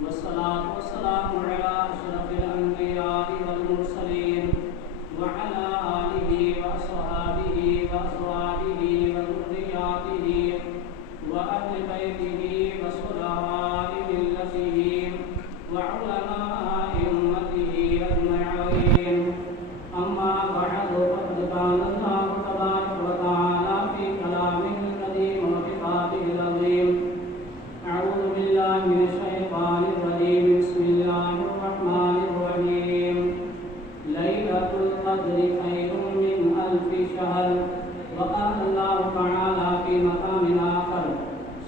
वस्सलातु वस्सलामु अला अशरफिल अंबियाइ वल मुरसलीन व अला आलिहि व अस्हाबिहि व अज़वाजिहि व ज़ुर्रिय्यातिहि व अहलि बैतिहि व शुहदाइ मिल्लतिहि व उलमाइ उम्मतिहि अजमईन। अम्मा बअदु फ़क़द क़ाला अल्लाहु तबारक व तआला फ़ी कलामिहिल क़दीम व किताबिहिल अज़ीम। अऊज़ु बिल्लाहि मिनश शैतानिर रजीम। बिस्मिल्लाहिर रहमानिर रहीम। लैलतुल क़द्रि खैरुम मिन अल्फि शहर। व क़ाला अल्लाहु तआला फ़ी मक़ामिन आख़र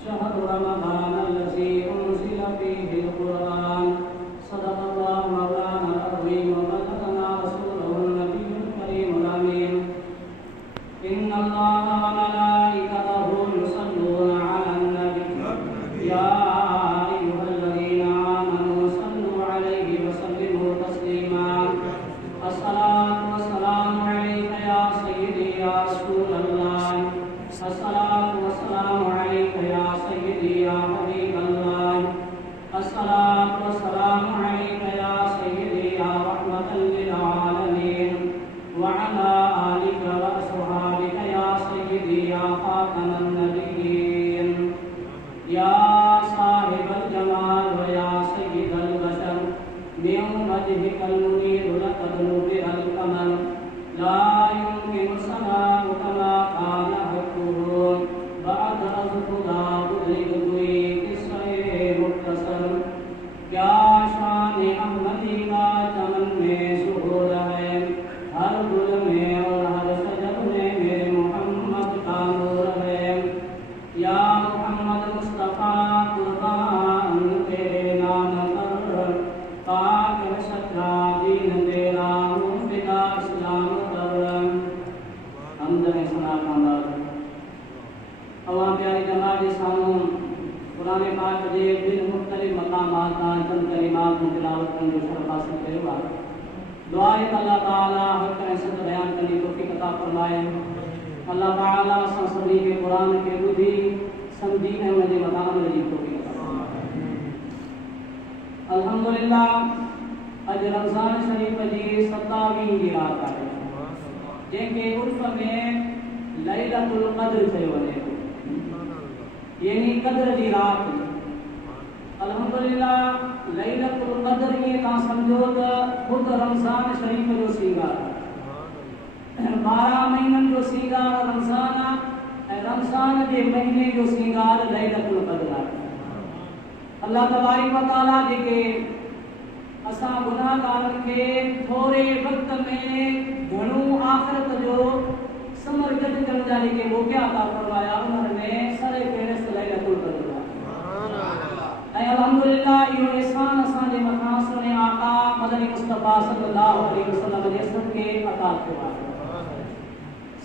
शहरु रमज़ानल्लज़ी उन्ज़िला फ़ीहिल क़ुरआन। सदक़ल्लाहु मौलानाल अज़ीम व बल्लगना रसूलुहुन नबियुल करीमुल अमीन। इन्नल्लाहा व मलाइकतहु युसल्लूना अलन नबी या अय्युहल्लज़ीना आमनू सल्लु अलैहि व सल्लिमू तस्लीमा। अस्सलातु वस्सलामु अलैका या सय्यदी या रसूलल्लाह। अस्सलातु वस्सलामु अलैका या सय्यदी या हबीबल्लाह। अस्सलातु वस्सलामु अलैका या सय्यदी या रहमतल लिल आलमीन व अला आलिका व अस्हाबिका या सय्यदी या खातमन नबिय्यीन या साहिबल जमाल व या सय्यदल बशर मिन वजहिकल मुनीर लक़द नुज़िरल क़मर ला युमकिनु समाउ कमा काना हक़्क़ुहु बअद अज़्क़ुदा बुलिग़ुई किस्से मुख़्तसर। क्या शान अहमदी का चमन में शुहूर है, हर गुल में और हर शजर में मेरे मोहम्मद का नूर है। या मोहम्मद मुस्तफ़ा कुर्बान तेरे नाम पर, पाक है सच्चा दीन तेरा मुफ्तिदा इस्लाम पर। हमद है सलात अवा प्यारी जमात सामून कुरान पाक जे बिन मुख्तलिफ मकामात चंद कलिमात में तिलावत करने जो शरफ हासिल कयो आहे। दुआ है कि अल्लाह ताला हक़ ऐं सच बयान करने की तौफ़ीक़ अता फरमाए। अल्लाह ताला असां सभी के कुरान के ॿुधी समझी ऐं उन जे मथां अमल जी तौफ़ीक़ अता फरमाए। अल्हम्दुलिल्लाह अॼु रमज़ान शरीफ़ जी 27वीं रात आहे, जंहिंखे उर्फ़ में लैलतुल क़द्र चयो वञे थो, यानी क़द्र जी रात। अल्हम्दुलिल्लाह लैलतुल क़द्र ईअं तव्हां सम्झो त ख़ुदि रमज़ान शरीफ़ जो सींगार आहे। 12 महीननि जो सींगार रमज़ान आहे ऐं रमज़ान जे महीने जो सींगार लैलतुल क़द्र आहे। अल्लाह तबारक व तआला जेके असां गुनाहगारनि खे थोरे वक़्त में घणो आख़िरत जो समर गॾु करण जा जेके मौक़ा अता फरमाया, उन्हनि में सरे फ़हिरिस्त लैलतुल क़द्र आहे। ऐं अल्हम्दुलिल्लाह इहो एहसान असांजे मथां सुने आका मदनी मुस्तफ़ा सल्लल्लाहु अलैहि वसल्लम जे सदके अता थियो आहे।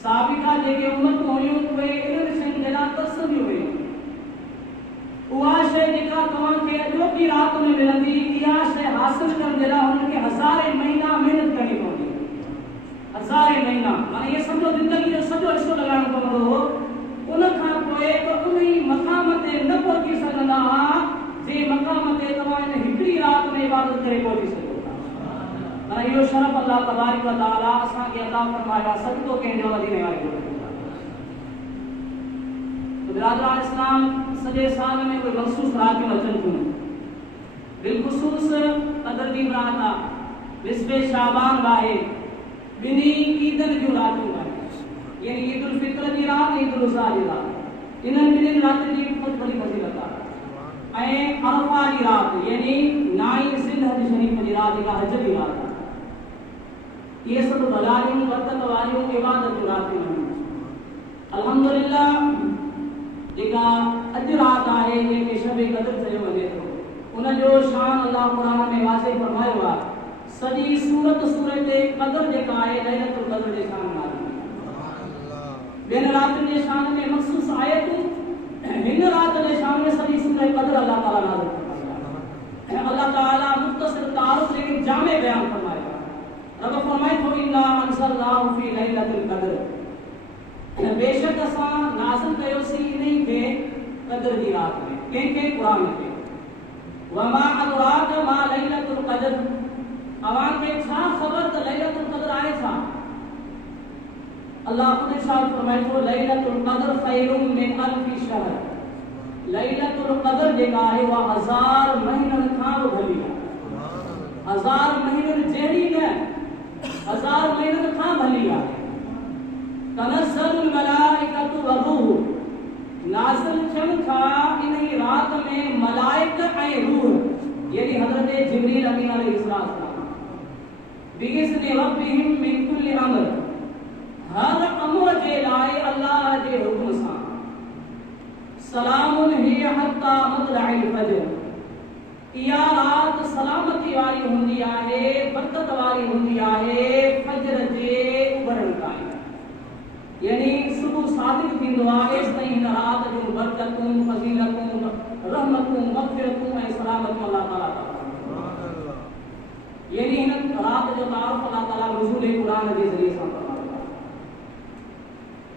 साबिक़ा जेके उम्मतूं हुयूं उहे इन्हनि शयुनि जे लाइ तरसंदियूं हुयूं। उहा शइ जेका तव्हांखे अॼोकी रात में मिलंदी, इहा शइ हासिल करण जे लाइ हुननि खे हज़ारे महीना महिनत करणी पवंदी। हज़ारे महीना माना इहे सम्झो ज़िंदगी जो सॼो हिसो लॻाइणो पवंदो हो। उन खां पोइ त उन ई मक़ाम ते न पहुची सघंदा हुआ जे मक़ाम ते तव्हां इन हिकिड़ी रात में इबादत करे पहुची सघो था। माना इहो शरफ़ अल्लाह तबारक व तआला असांखे अता फरमायो आहे। सदको कंहिंजो वधीने वारो बिरादरान इस्लाम सॼे साल में कोई मख़सूस रातियूं अचनि थियूं। बिलख़ुसूस क़द्र जी रात आहे, निस्फ़े शाबान आहे, ॿिन्ही ईदनि जूं रातियूं आहिनि, यानी ईद उल फित्र जी रात ऐं ईद उल अज़हा जी रात। इन्हनि ॿिन्हिनि रातियुनि जी वॾी फ़ज़ीलत आहे। ऐं अरफ़ा जी रात यानी 9 ज़िलहज शरीफ़ जी रात, जेका हज जी रात आहे। इहे सभु भलायूं बरकत वारियूं इबादत जूं रातियूं आहिनि। अल्हम्दुलिल्लाह जेका अॼु रात आहे, जंहिंखे शब क़द्र चयो वञे थो, उन जो शान अल्लाह क़ुरान में वाज़िह फरमायो आहे। सॼी सूरत क़द्र जेका आहे लैलतुल क़द्र जे शान में आहे। ॿियनि रातियुनि जे शान में मख़सूस आयतूं, हिन रात जे शान में सॼी सूरत क़द्र अल्लाह ताला नाज़िल फरमायो आहे। अल्लाह ताला मुख़्तसर तारुफ़ लेकिन जामे बयान फरमायो आहे। रब फरमाए थो इन्ना अंज़लनाहु फ़ी लैलतिल क़द्र, बेशक असां नाज़िल कयोसीं इन्ही खे क़द्र जी रात में, कंहिंखे क़ुरान खे। वमा क़द्र अवां खे छा ख़बर त लैलतुल क़द्र आहे छा? अल्लाह खुद इरशाद फरमाए थो लैलतुल क़द्र खैरुम मिन अल्फि शहर। लैलतुल क़द्र जेका आहे उहा 1000 महीननि खां बि भली आहे। 1000 महीननि जहिड़ी न, 1000 महीननि खां भली आहे। तनज़्ज़लुल मलाइकतु वरूह, नाज़िल थियनि था इन रात में मलाइक ऐं रूह, यानी हज़रत जिब्रील अमीन अलैहिस्सलाम बिइज़्नि रब्बिहिम मिन कुल्लि अम्र, हर अमर जे लाइ अल्लाह जे हुक्म सां। सलामुन हिय हत्ता मतलइल फज्र, इहा रात सलामती वारी हूंदी आहे, बरकत वारी हूंदी आहे फज्र जे उभरण ताईं, यानी सुबह सादिक थींदो आहे तेसिताईं हिन रात जूं बरकतूं, फज़ीलतूं, रहमतूं, मग़फ़िरतूं ऐं सलामतूं अल्लाह ताला ता यानी हिन रात जो तारुफ़ अल्लाह ताला नुज़ूल क़ुरान जे ज़रिए सां फरमायो आहे।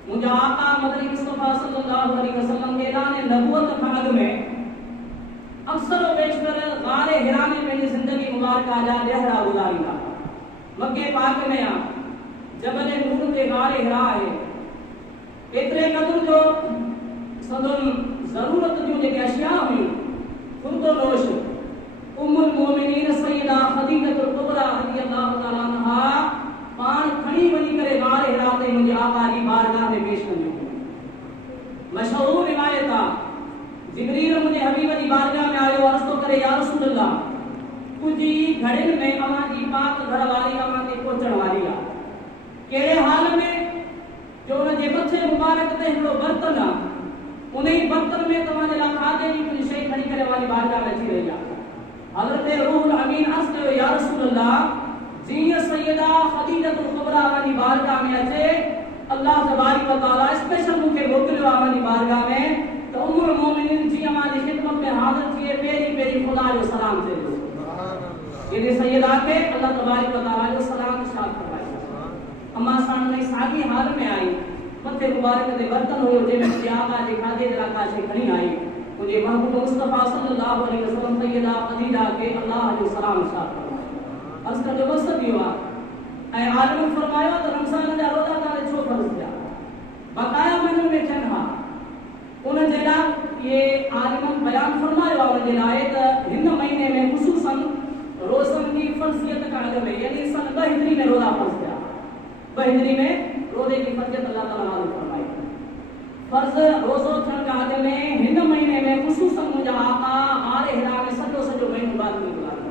मुंहिंजा आका मदनी मुस्तफ़ा सल्लल्लाहु अलैहि वसल्लम जे ऐलान नबूवत खां अॻु में अक्सर बेशतर ग़ारे हिरा में पंहिंजी ज़िंदगी मुबारका जा ॾियहड़ा गुज़ारींदा। मके पाक में आहे, जबल नूर ते ग़ारे हिरा आहे। एतिरे क़द्र जो सदन ज़रूरत जूं जेके अशिया हुयूं खुर्दोनोश उम्मुल मोमिनीन सय्यदा खदीजतुल कुबरा रज़ियल्लाहु तआला अन्हा पाण खणी वञी करे ग़ारे हिरा ते मुंहिंजे आका जी बारगाह में पेश कंदियूं। मशहूर रिवायत आहे, जिब्रील मुंहिंजे हबीब जी बारगाह में आयो, अर्ज़ थो करे या रसूल अल्लाह, कुझु घड़ियुनि में अव्हां जी पाक घर वारी अव्हां ते पहुचण वारी आहे। कहिड़े हाल में? जो उन जे मथे मुबारक ते हिकिड़ो बर्तन आहे, उन ई बर्तन में तव्हांजे लाइ खाधे जी कुझु शइ खणी करे वारी बारगाह में अची रही आहे। हज़रत रूहुल अमीन अर्ज़ कयो या रसूल अल्लाह, जीअं सैयदा खदीजतुल कुबरा वारी बारगाह में अचे, अल्लाह तबारक व तआला स्पेशल मूंखे मोकिलियो आहे वारी बारगाह में, त उम्मुल मोमिनीन जीअं मां जी खिदमत में हाज़िर थिए पहिरीं ख़ुदा जो सलाम चए थो। यानी सैयदा खे अल्लाह तबारक व तआला जो सलाम इरशाद फरमायो। अम्मा सां उन साॻी हाल में आई, मथे मुबारक ते बर्तन हुयो जंहिंमें मुंहिंजे आका जे खाधे जे लाइ का शइ खणी आई। मुंहिंजे महबूब मुस्तफ़ा सल्लल्लाहु अलैहि वसल्लम सैयदा खदीजा खे अल्लाह जो सलाम इरशाद फरमायो। अर्ज़ करण जो मक़सद इहो आहे, ऐं आलिमनि फरमायो त रमज़ान जा रोज़ा तव्हां छो फ़र्ज़ थिया? बक़ाया महीननि में थियनि हा। उन जे लाइ इहे आलिमनि बयानु फरमायो आहे उन जे लाइ त हिन महीने में ख़ुसूसन रोज़नि जी फ़र्ज़ियत खां अॻु में, यानी सन 2 हिजरी में रोज़ा फ़र्ज़ थिया। 2 हिजरी में रोज़े जी फ़र्ज़ियत अल्लाह ताला नाज़िल फरमाई। फ़र्ज़ रोज़ो थियण खां अॻु में हिन महीने में ख़ुसूसन मुंहिंजा आका ग़ारे हिरा में सॼो महीनो इबादत में गुज़ारींदा।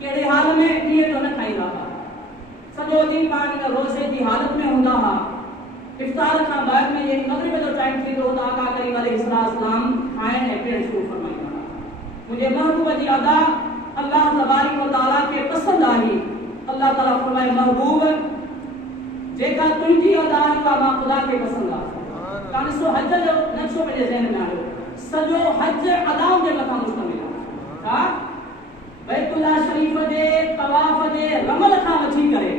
कहिड़े हाल में? ॾींहं जो न खाईंदा हुआ, सॼो ॾींहुं पाण रोज़े जी हालत में हूंदा हुआ। इफ़्तार खां बाद में ये मग़रिब जो टाइम थींदो त आका करीम अलैहिस्सलाम खाइण ऐं पीअण शुरू फरमाईंदा हुआ। मुंहिंजे महबूब जी अदा अल्लाह तबारक व तआला खे पसंदि आई। अल्लाह ताला फरमाए महबूब जेका तुंहिंजी अदा आहे उहा मां ख़ुदा खे पसंदि आहे। तव्हां ॾिसो हज जो नक्शो पंहिंजे ज़हन में आयो, सॼो हज अदाउनि जे मथां मुश्तमिल आहे। छा? बैतुल्लाह शरीफ़ जे तवाफ़ जे रमल खां वठी करे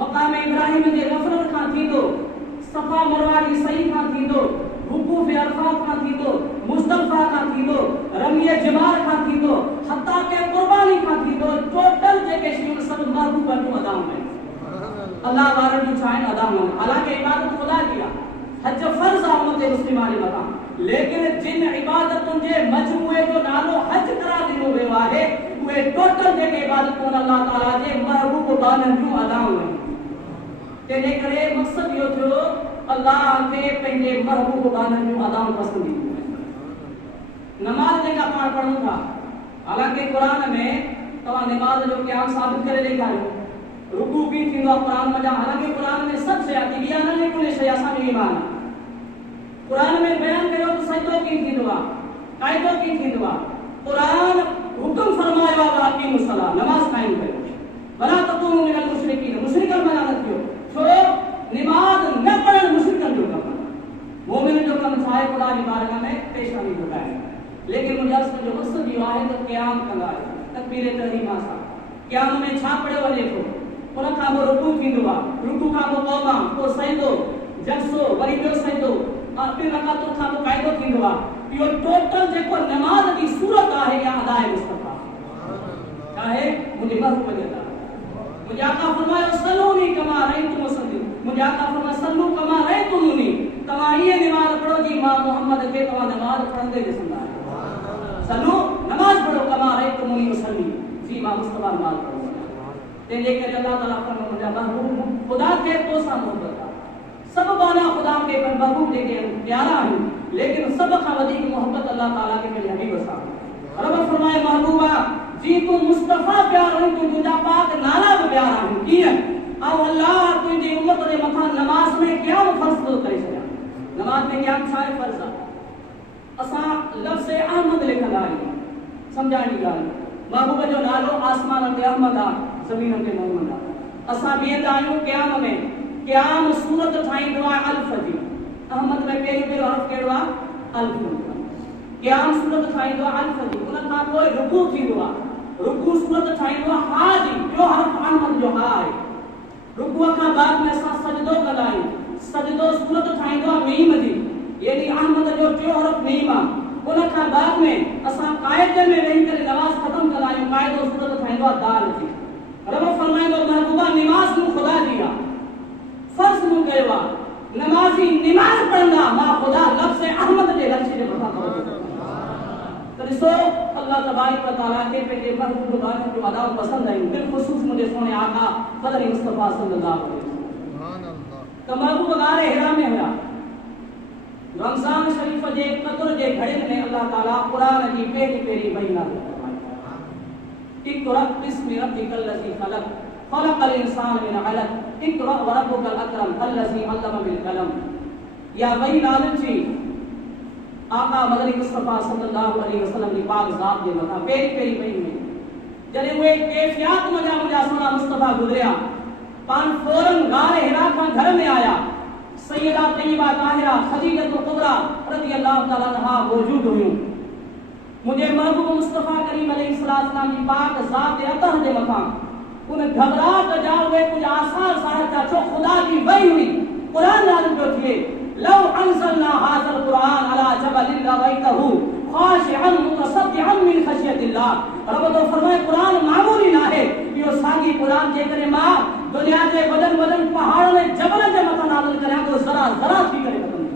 मक़ाम इब्राहिम जे रफ़रत खां थींदो, सफ़ा मरवा जी सही खां थींदो, वुक़ूफ़ अरफ़ात खां थींदो, मुज़दलिफ़ा खां थींदो, रमीअ जिमार खां थींदो, हत्ता के क़ुर्बानी खां थींदो, टोटल जेके शयूं सभु महबूब जूं अदाऊं आहिनि। अल्लाह वारनि जूं छा आहिनि? अदाऊं आहिनि। हालांकि इबादत ख़ुदा जी आहे, हज फ़र्ज़ आहे उम्मत मुस्लिमा जे मथां, लेकिन जिन इबादतुनि जे मजमूए जो नालो हज करार ॾिनो वियो आहे, उहे टोटल जेके इबादतूं अल्लाह ताला जे महबूब बाननि जूं अदाऊं आहिनि। तंहिंजे करे मक़सदु इहो थियो अल्लाह खे पंहिंजे महबूब बाननि जूं अदाऊं पसंदि ईंदियूं आहिनि। नमाज़ जेका पाण पढ़ूं था, हालांकि क़ुरान में तव्हां नमाज़ जो क़याम साबित करे ॾेखारियो, रुकू भी थींदो आहे क़ुरान मज़ा। हालांकि क़ुरान में सभु शइ आहे, ॿिया न कुल शइ असांजो ईमान आहे। क़ुरान में बयानु कयो त सजदो कीअं थींदो आहे, क़ाइदो कीअं थींदो आहे। क़ुरान हुकुम फरमायो आहे अक़ीमुस सलाह, नमाज़ क़ाइम कयो, वला तकूनु मिनल मुशरिकीन, मुशरिकन मना न थियो। छो? नमाज़ न पढ़णु मुशरिकन जो कमु आहे। मोमिन जो कमु छा आहे? ख़ुदा जी बारगाह में पेशानी घुराइणु। लेकिन मुंहिंजे अर्ज़ जो मक़सदु इहो आहे त क़याम कंदा आहियूं तकबीर तहरीमा सां। क़याम में छा पढ़ियो वञे थो? उन खां पोइ रुकू थींदो आहे, रुकू खां पोइ क़ौमा, पोइ सजदो, जलसो, वरी ॿियो सजदो, ॿिनि रकातुनि खां पोइ क़ाइदो थींदो आहे। इहो टोटल जेको नमाज़ जी सूरत आहे, इहा अदाए मुस्तफ़ा। महबूब अल्लाह। मुझे आका फरमाया सल्लूनी कमा रअयतुम सल्ली, मुझे आका फरमाया सल्लू कमा रअयतुमूनी, तवा ये नमाज पढ़ो जी मां मोहम्मद के तवा नमाज पढ़ंदे ॾिसंदा आहियो। सल्लू नमाज पढ़ो कमा रअयतुमूनी मुसल्ली, जी मां मुस्तफा नमाज पढ़ो। तेरे करे अल्लाह ताला फरमाया मुझे महबूब खुदा के तो सा मोहब्बत आहे, सब बाला खुदा के पर महबूब लेके प्यारा है, लेकिन सब का वधिक मोहब्बत अल्लाह ताला के मेरे हबीब सा। रब फरमाए महबूबा जी तू मुस्तफा प्यार है, तू तुझा पाक नाला भी प्यारा है की है। औ अल्लाह तुझी उम्मत रे मथा नमाज में क्या फर्ज तो करे छया, नमाज में क्या छाए फर्ज आहे। असा लफ्ज अहमद लिखंदा आहियूं, समझाणी ॻाल्हि, महबूब जो नालो आसमान ते अहमद आ, ज़मीन ते मोहम्मद आ। असा वेंदा आहियूं क़याम में, क़याम सूरत ठाहींदो आहे अल्फ जी, अहमद में पहिरियों हर्फ कहिड़ो आहे अल्फ। क़याम सूरत ठाहींदो आहे अल्फ जी, उन खां पोइ रुकू थींदो आहे, रुकू सूरत ठाहींदो आहे हा जी, ॿियो हर्फ अहमद जो हा आहे। रुकू खां बाद में असां सजदो कंदा आहियूं, सजदो सूरत ठाहींदो आहे मीम जी, यानी अहमद जो टियों हर्फ मीम आहे। उन खां बाद में असां कायदे में वेही करे नमाज ख़त्म कंदा आहियूं, कायदो सूरत ठाहींदो आहे दाल जी। रब फरमाईंदो महबूबा नमाज मूं खुदा जी आहे, फर्ज मूं कयो आहे, नमाज़ी नमाज पढ़ंदा मां खुदा लफ्ज़ अहमद जे लफ्ज़ जे मथां तवज्जो। तो ॾिसो अल्लाह तबारक व तआला के पंहिंजे महबूब बानी जो अदा पसंद आई, बिलखुसूस मुझे सोने आका फदल मुस्तफा सल्लल्लाहु अलैहि वसल्लम। सुभान अल्लाह। तो महबूब गारे हिरा में हुआ, रमजान शरीफ जे कदर जे घड़िन में अल्लाह ताला कुरान जी पहली वही नाज़िल फरमाई। इक़रा बिस्मि रब्बिकल लज़ी खलक़, खलक़ल इंसान मिन अलक़, इक़रा व रब्बुकल अकरम अल्लज़ी अल्लम बिल कलम। या वही नाज़िल थी आका मदनी मुस्तफा सल्लल्लाहु अलैहि वसल्लम की पाक ज़ात जे मथा पेरी वही में जने वे कैफियत मुझा सोना मुस्तफा गुजरिया, पान फौरन गारे हिरा का घर में आया। सैयदा तैयबा ताहिरा खदीजतुल कुबरा रज़ी अल्लाह तआला अन्हा मौजूद हुई। मुझे महबूब मुस्तफा करीम अलैहि सलाम की पाक ज़ात अतह जे मथा उन घबराहट जा वे कुछ आसार ज़ाहिर था, छो खुदा की वही हुई, कुरान नाज़िल जो थिए। लौ अंज़लना हाज़ल कुरान अला जबलिन लरअयतहु खाशिअन मुतसद्दिअन मिन खशियतिल्लाह। रब तो फरमाए कुरान मामूली ना है, यो सागी कुरान जे करे मां दुनिया के वडन पहाड़ में जबल जे मथा नाज़िल करिया तो जरा थी करे खत्म थी।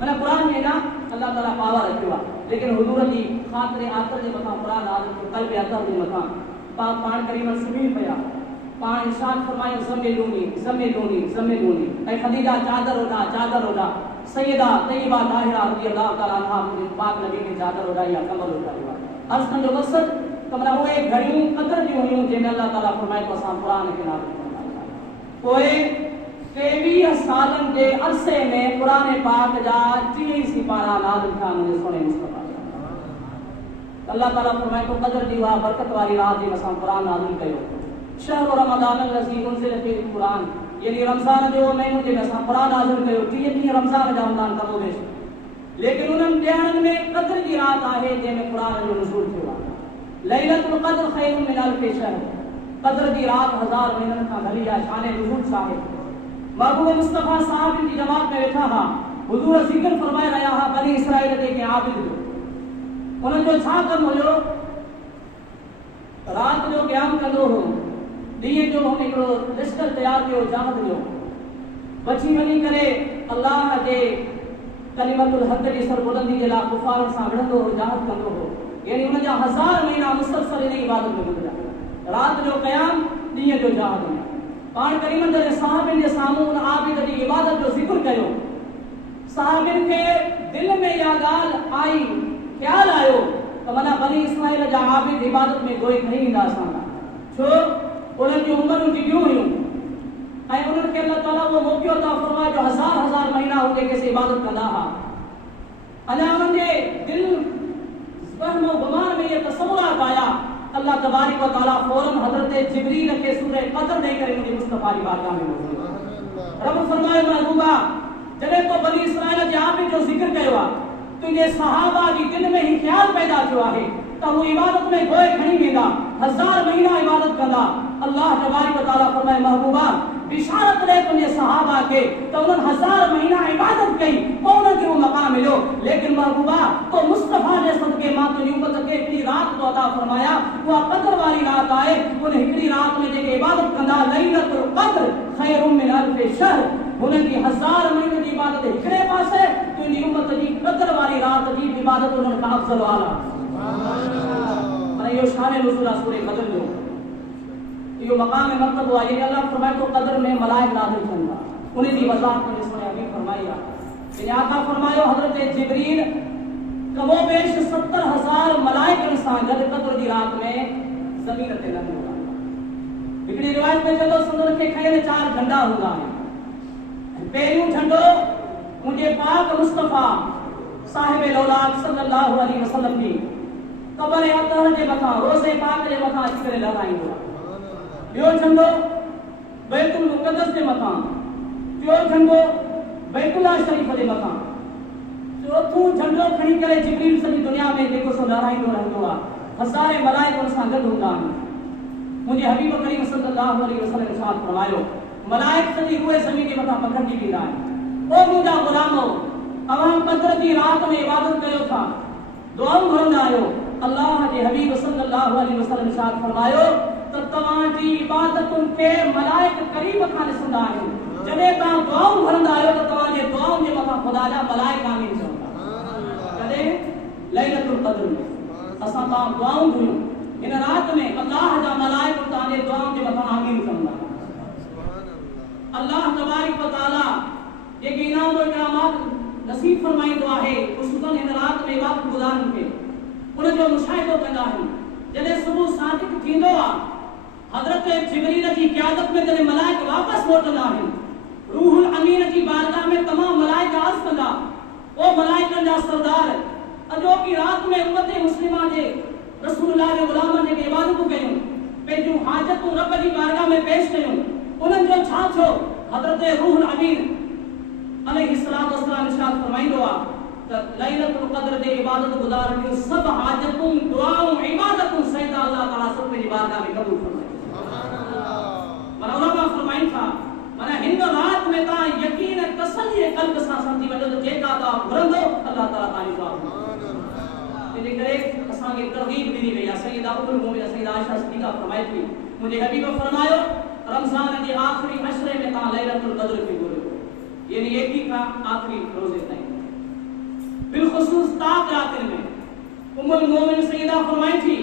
माना कुरान में ना अल्लाह ताला पावर रखियो आहे, लेकिन हुजूर जी खातिर आखिर जे मथा कुरान नाज़िल थियो, कल्ब अतह जे मथा पाण करीमन सुमी पया, पाण इरशाद फरमायो ज़मेलूनी ऐ खदीजा चादर ओढ़ा। सैयदा तैयबा ताहिरा रज़ी अल्लाह तआला अन्हा पाक नबी के चादर ओढ़ाई या कमर ओढ़ाई। अर्ज़ कन जो मक़सद कमरा हुए घड़ियों कदर जी हुयूं जंहिंमें अल्लाह ताला फरमाए तो असां कुरान के नाज़िल फरमाया। पोइ 23 सालन जे अरसे में कुरान पाक जा 30 सिपारा नाज़िल थिया मुझे सोने मुस्तफा। अल्लाह ताला फरमाए तो कदर जी वा बरकत वाली रात जे असां कुरान नाज़िल कयो। शहर रमज़ान लज़ी उनज़िल फीहिल कुरान, यानी रमज़ान जो महीनो जे असां कुरान नाज़िल कयो। 30 ॾींहं रमज़ान जा हूंदा कमो बेश, लेकिन उन्हनि ॾियणनि में कदर जी रात आहे जंहिंमें कुरान जो नुज़ूल थियो आहे। लैलतुल क़द्र ख़ैरुम मिन अल्फ़ि शहर, कदर जी रात 1000 महीननि खां भली आहे, शान नुज़ूल साहिब। महबूब मुस्तफा साहब की जमात में वेठा हा, हुजूर ज़िक्र फरमाए रहिया हा बनी इसराइल जे के आबिद जो। उन्हनि जो छा कम हुयो, रात जो क़याम कंदो हो, ॾींहं जो हुन हिकिड़ो लिस्टर तयार कयो जाहद जो, बची वञी करे अल्लाह जे कलिमतुल हक़ जी सरबुलंदी जे लाइ कुफारनि सां विढ़ंदो हो, जाहद कंदो हो। यानी उन जा 1000 महीना मुसलसल इन इबादत में गुज़रिया, रात जो क़याम ॾींहं जो जाहद में। पाण करीमन जे साहबनि जे साम्हूं उन आबिद जी इबादत जो ज़िक्र कयो। साहबनि खे दिल में इहा ॻाल्हि आई, ख़्याल आयो त माना बनी इस्माइल जा आबिद इबादत में गोई खणी ईंदा असां, छो उन्हनि जी उमिरि डिघियूं हुयूं ऐं उन्हनि खे अल्लाह ताला वो मौक़ो अता फरमायो जो 1000 महीना हो जेके इबादत कंदा हा। अञा उन्हनि जे दिल वहम व गुमान में ये तसव्वुरात आया, अल्लाह तबारक व तआला फौरन हज़रत जिब्रील के सूरह क़द्र दे करे मुझे मुस्तफा की बारगाह में मोकिलियो। रब फरमाए महबूबा जॾहिं तो बनी इस्राइल जे आबिद जो ज़िक्र कयो आहे, तुझे सहाबा जी दिल में ही ख्याल पैदा थियो आहे त वो इबादत में गोए खणी वेंदा, 1000 महीना इबादत कंदा। अल्लाह तबारक व तआला फरमाए महबूबा बिशारत दे तुझे सहाबा के तो उन्होंने 1000 महीना इबादत कई, कौन के वो मकाम मिलो। लेकिन महबूबा तो मुस्तफा ने सदके मां तुझी उम्मत के इतनी रात तो अता फरमाया, वो कदर वाली रात आए उन हिकड़ी रात में जेके इबादत कंदा लैलतुल क़द्र खैरुम मिन अल्फ शहर उन्हनि जी 1000 महीने जी इबादत हिकड़े पासे तुंहिंजी उम्मत जी क़द्र वाली रात जी इबादत उन्हनि खां अफ़ज़ल आला पर इहो शान नुज़ूल आहे सूरह क़द्र जो इहो मक़ाम मर्तबो आहे ये अल्लाह फरमाए तो क़द्र में मलाइक नाज़िल थींदा उन्हीं जी वज़ाहत में जिसमें अभी फरमाई आहे इन आका फरमायो हज़रत जिब्रील कमो बेश 70,000 मलाइकनि सां गॾु क़द्र जी रात में ज़मीन ते लंघो हिकड़ी रिवायत में चलो संदर खे खयल 4 झंडा हूंदा आहिनि पहिरियों झंडो मुंहिंजे पाक मुस्तफ़ा साहिब औलाद सल्लल्लाहु अलैहि वसल्लम जी क़ब्र अतहर जे मथां रोज़े पाक जे मथां अची करे लॻाईंदो आहे ॿियो झंडो बैतुल मुक़द्दस जे मथां टियों झंडो बैतुल्लाह शरीफ जे मथां चौथों झंडो खणी करे जिब्रील सॼी दुनिया में जेको सो लहराईंदो रहंदो आहे हज़ारे मलाइक उन सां गॾु हूंदा आहिनि मुंहिंजे हबीब करीम सल्लल्लाहु अलैहि वसल्लम इरशाद फरमायो मलाइक सॼी रूह ज़मीन जे मथां पखिड़जी वेंदा आहिनि ओ मुंहिंजा ग़ुलामो अवां क़द्र जी रात में इबादत कयो था दुआऊं घुरंदा आहियो अल्लाह जे हबीब सल्लल्लाहु अलैहि वसल्लम इरशाद फरमायो त तव्हांजी इबादतुनि खे मलाइक करीब खां ॾिसंदा आहिनि जॾहिं तव्हां दुआऊं घुरंदा आहियो त तव्हांजे दुआउनि जे मथां ख़ुदा जा मलाइक आमीन चवंदा लैलतुल क़द्र में असां तां दुआऊं घुरियूं इन रात में अल्लाह जा मलाइक तव्हांजे दुआउनि जे मथां आमीन चवंदा अल्लाह तबारक व तआला जेके इनाम और इनामात नसीब फरमाईंदो आहे ख़ुसूसन इन रात में इबादत गुज़ारनि खे उन जो मुशाहिदो कंदा आहिनि जॾहिं सुबुह सादिक थींदो आहे हज़रत जिब्रील जी क़यादत में जॾहिं मलाइक वापस मोटंदा आहिनि रूहुल अमीन जी बारगाह में तमाम मलाइक अर्ज़ कंदा ओ मलाइकनि जा सरदार अॼोकी रात में उम्मत मुस्लिमा जे रसूलुल्लाह जे ग़ुलामनि जेके इबादतूं कयूं पंहिंजूं हाजतूं रब जी बारगाह में पेश कयूं उन्हनि जो छा थियो हज़रत रूहुल अमीन अलैहिस्सलातु वस्सलाम इरशाद फरमाईंदो आहे त लैलतुल क़द्र जे इबादत गुज़ारनि सभु हाजतूं दुआऊं इबादतूं सजदा अल्लाह ताला सब जी बारगाह में क़बूल फरमाए माना उलमा फरमाइनि था माना हिन रात में ता यकीन तसल्ली क़ल्ब सां समझी वठो त जेका ता घुरंदो अल्लाह ताला ताली जवाब इन करे असां खे तरगीब ॾिनी वई आहे सैयदा उम्मुल मोमिनीन सैयदा आयशा सिद्दीक़ा फरमाए थी मुंहिंजे हबीब फरमायो रमज़ान जे आखिरी अशरे में ता लैलतुल क़द्र खे घुरियो यानी एक ही का आखिरी रोजे ताईं बिलखुसूस ताक रातिन में उम्मुल मोमिनीन सैयदा फरमाई थी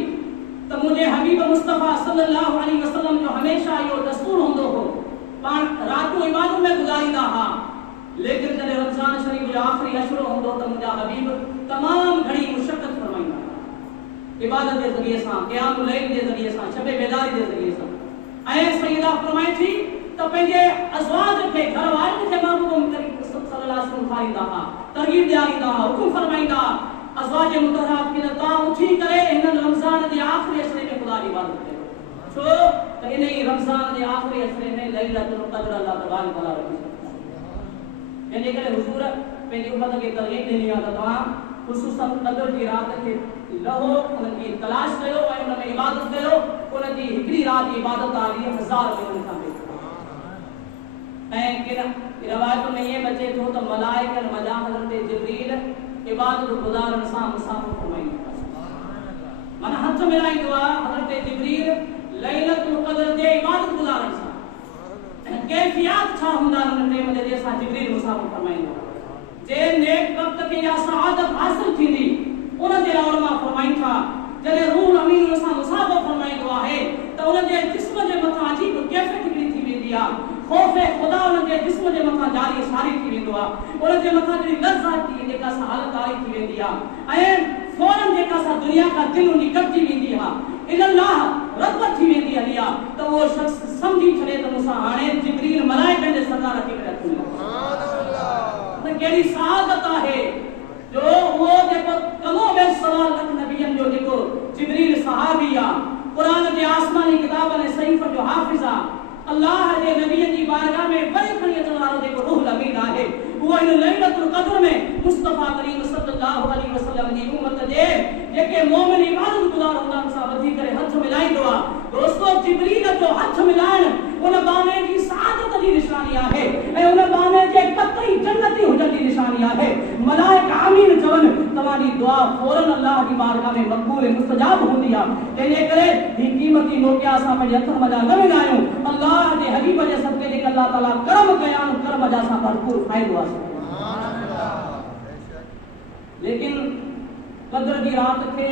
त मुंहिंजे हबीब मुस्तफ़ा सल्लल्लाहु अलैहि वसल्लम जो हमेशा इहो दस्तूर हूंदो हो पाण रातूं इबादत में गुज़ारींदा हा लेकिन जॾहिं रमज़ान शरीफ जो आखिरी अशरो हूंदो त मुंहिंजा हबीब तमाम घणी मुशक्क़त फरमाईंदा इबादत जे ज़रिए सां क़यामुल लैल जे ज़रिए सां शब बेदारी जे ज़रिए सां ऐं सैयदा फरमाई थी त पंहिंजे अज़वाज खे घर वारनि खे महबूब करीम सल्लल्लाहु अलैहि वसल्लम खारींदा हा तरगीब ॾियारींदा हा हुकुम फरमाईंदा अज़वाज मुतहरात खे तव्हां उथी करे हिन रमज़ान जे आखिरी अशरे में ख़ुदा जी इबादत कयो छो त इन ई रमज़ान जे आखिरी अशरे में लैलतुल क़द्र अल्लाह तबारक व तआला रखी इन करे हुजूर पंहिंजी उम्मत खे तरगीब ॾिनी आहे त तव्हां ख़ुसूसन क़द्र जी रात खे लहो उन जी तलाश कयो ऐं उन में इबादत कयो उन जी हिकड़ी रात जी इबादत आहे 1000 में उन खां ऐं किन रिवायत में ये बचे थो त मलाइक मजा हज़रत जिब्रील इबादत गुज़ारन सां मुसाफ़िर फरमाईंदा माना हथ मिलाईंदो आहे हज़रत जिब्रील लैलतुल क़द्र जे इबादत गुज़ारन सां कैफियत छा हूंदा उन टाइम ते असां जिब्रील मुसाफ़िर फरमाईंदो जे नेक वक्त के या सआदत हासिल थींदी उन जे उलमा फरमाइनि था जॾहिं रूह अमीन सां मुसाफ़िर फरमाईंदो आहे त उन जे जिस्म जे मथां अजीब कैफियत हिकिड़ी थी वेंदी आहे खौफ़ खुदा उन जे जिस्म जे मथां जारी सारी थी वेंदो आहे उन जे मथां जहिड़ी लज़्ज़त थी जेका सा हालत आई थी वेंदी आहे ऐं फौरन जेका सा दुनिया का दिल उन कटजी वेंदी आहे इल्लाह रग़बत थी वेंदी हली आहे त उहो शख़्स समझी छॾे त मूंसां हाणे जिब्रील मलाइकनि जे सरदार अची करे सुभान अल्लाह त कहिड़ी सआदत आहे जो उहो जेको कमो बे सवा लख नबियनि जो जेको जिब्रील सहाबी आहे क़ुरान जे आसमानी किताबनि सहीफ़ जो हाफ़िज़ आहे अल्लाह जे नबी जी बारगाह में वरी खणी अचण वारो जेको रूहुल अमीन आहे उहो इन लैलतुल क़द्र में मुस्तफ़ा करीम सल्लल्लाहु अलैहि वसल्लम जी उम्मत जे जेके मोमिन इबादत गुज़ार हूंदा आहिनि सां वधी करे हथ मिलाईंदो आहे दोस्तो जिब्रील जो हथ मिलाइण उन बाने जी सादत जी निशानी आहे ऐं उन बाने जे कतई जन्नती हुजण जी निशानी आहे। मलाइक आमीन चवन तवानी दुआ फौरन अल्लाह की बारगाह में मक़बूल ऐं मुस्तजाब हुंदी आहे। तंहिंजे करे ही क़ीमती मौक़िया असां पंहिंजे हथ मजा न विञायूं। अल्लाह जे हबीब जे सदक़े जेके अल्लाह ताला करम कया आहिनि करम जा असां भरपूर फ़ाइदो हासिल लेकिन कदर की रात के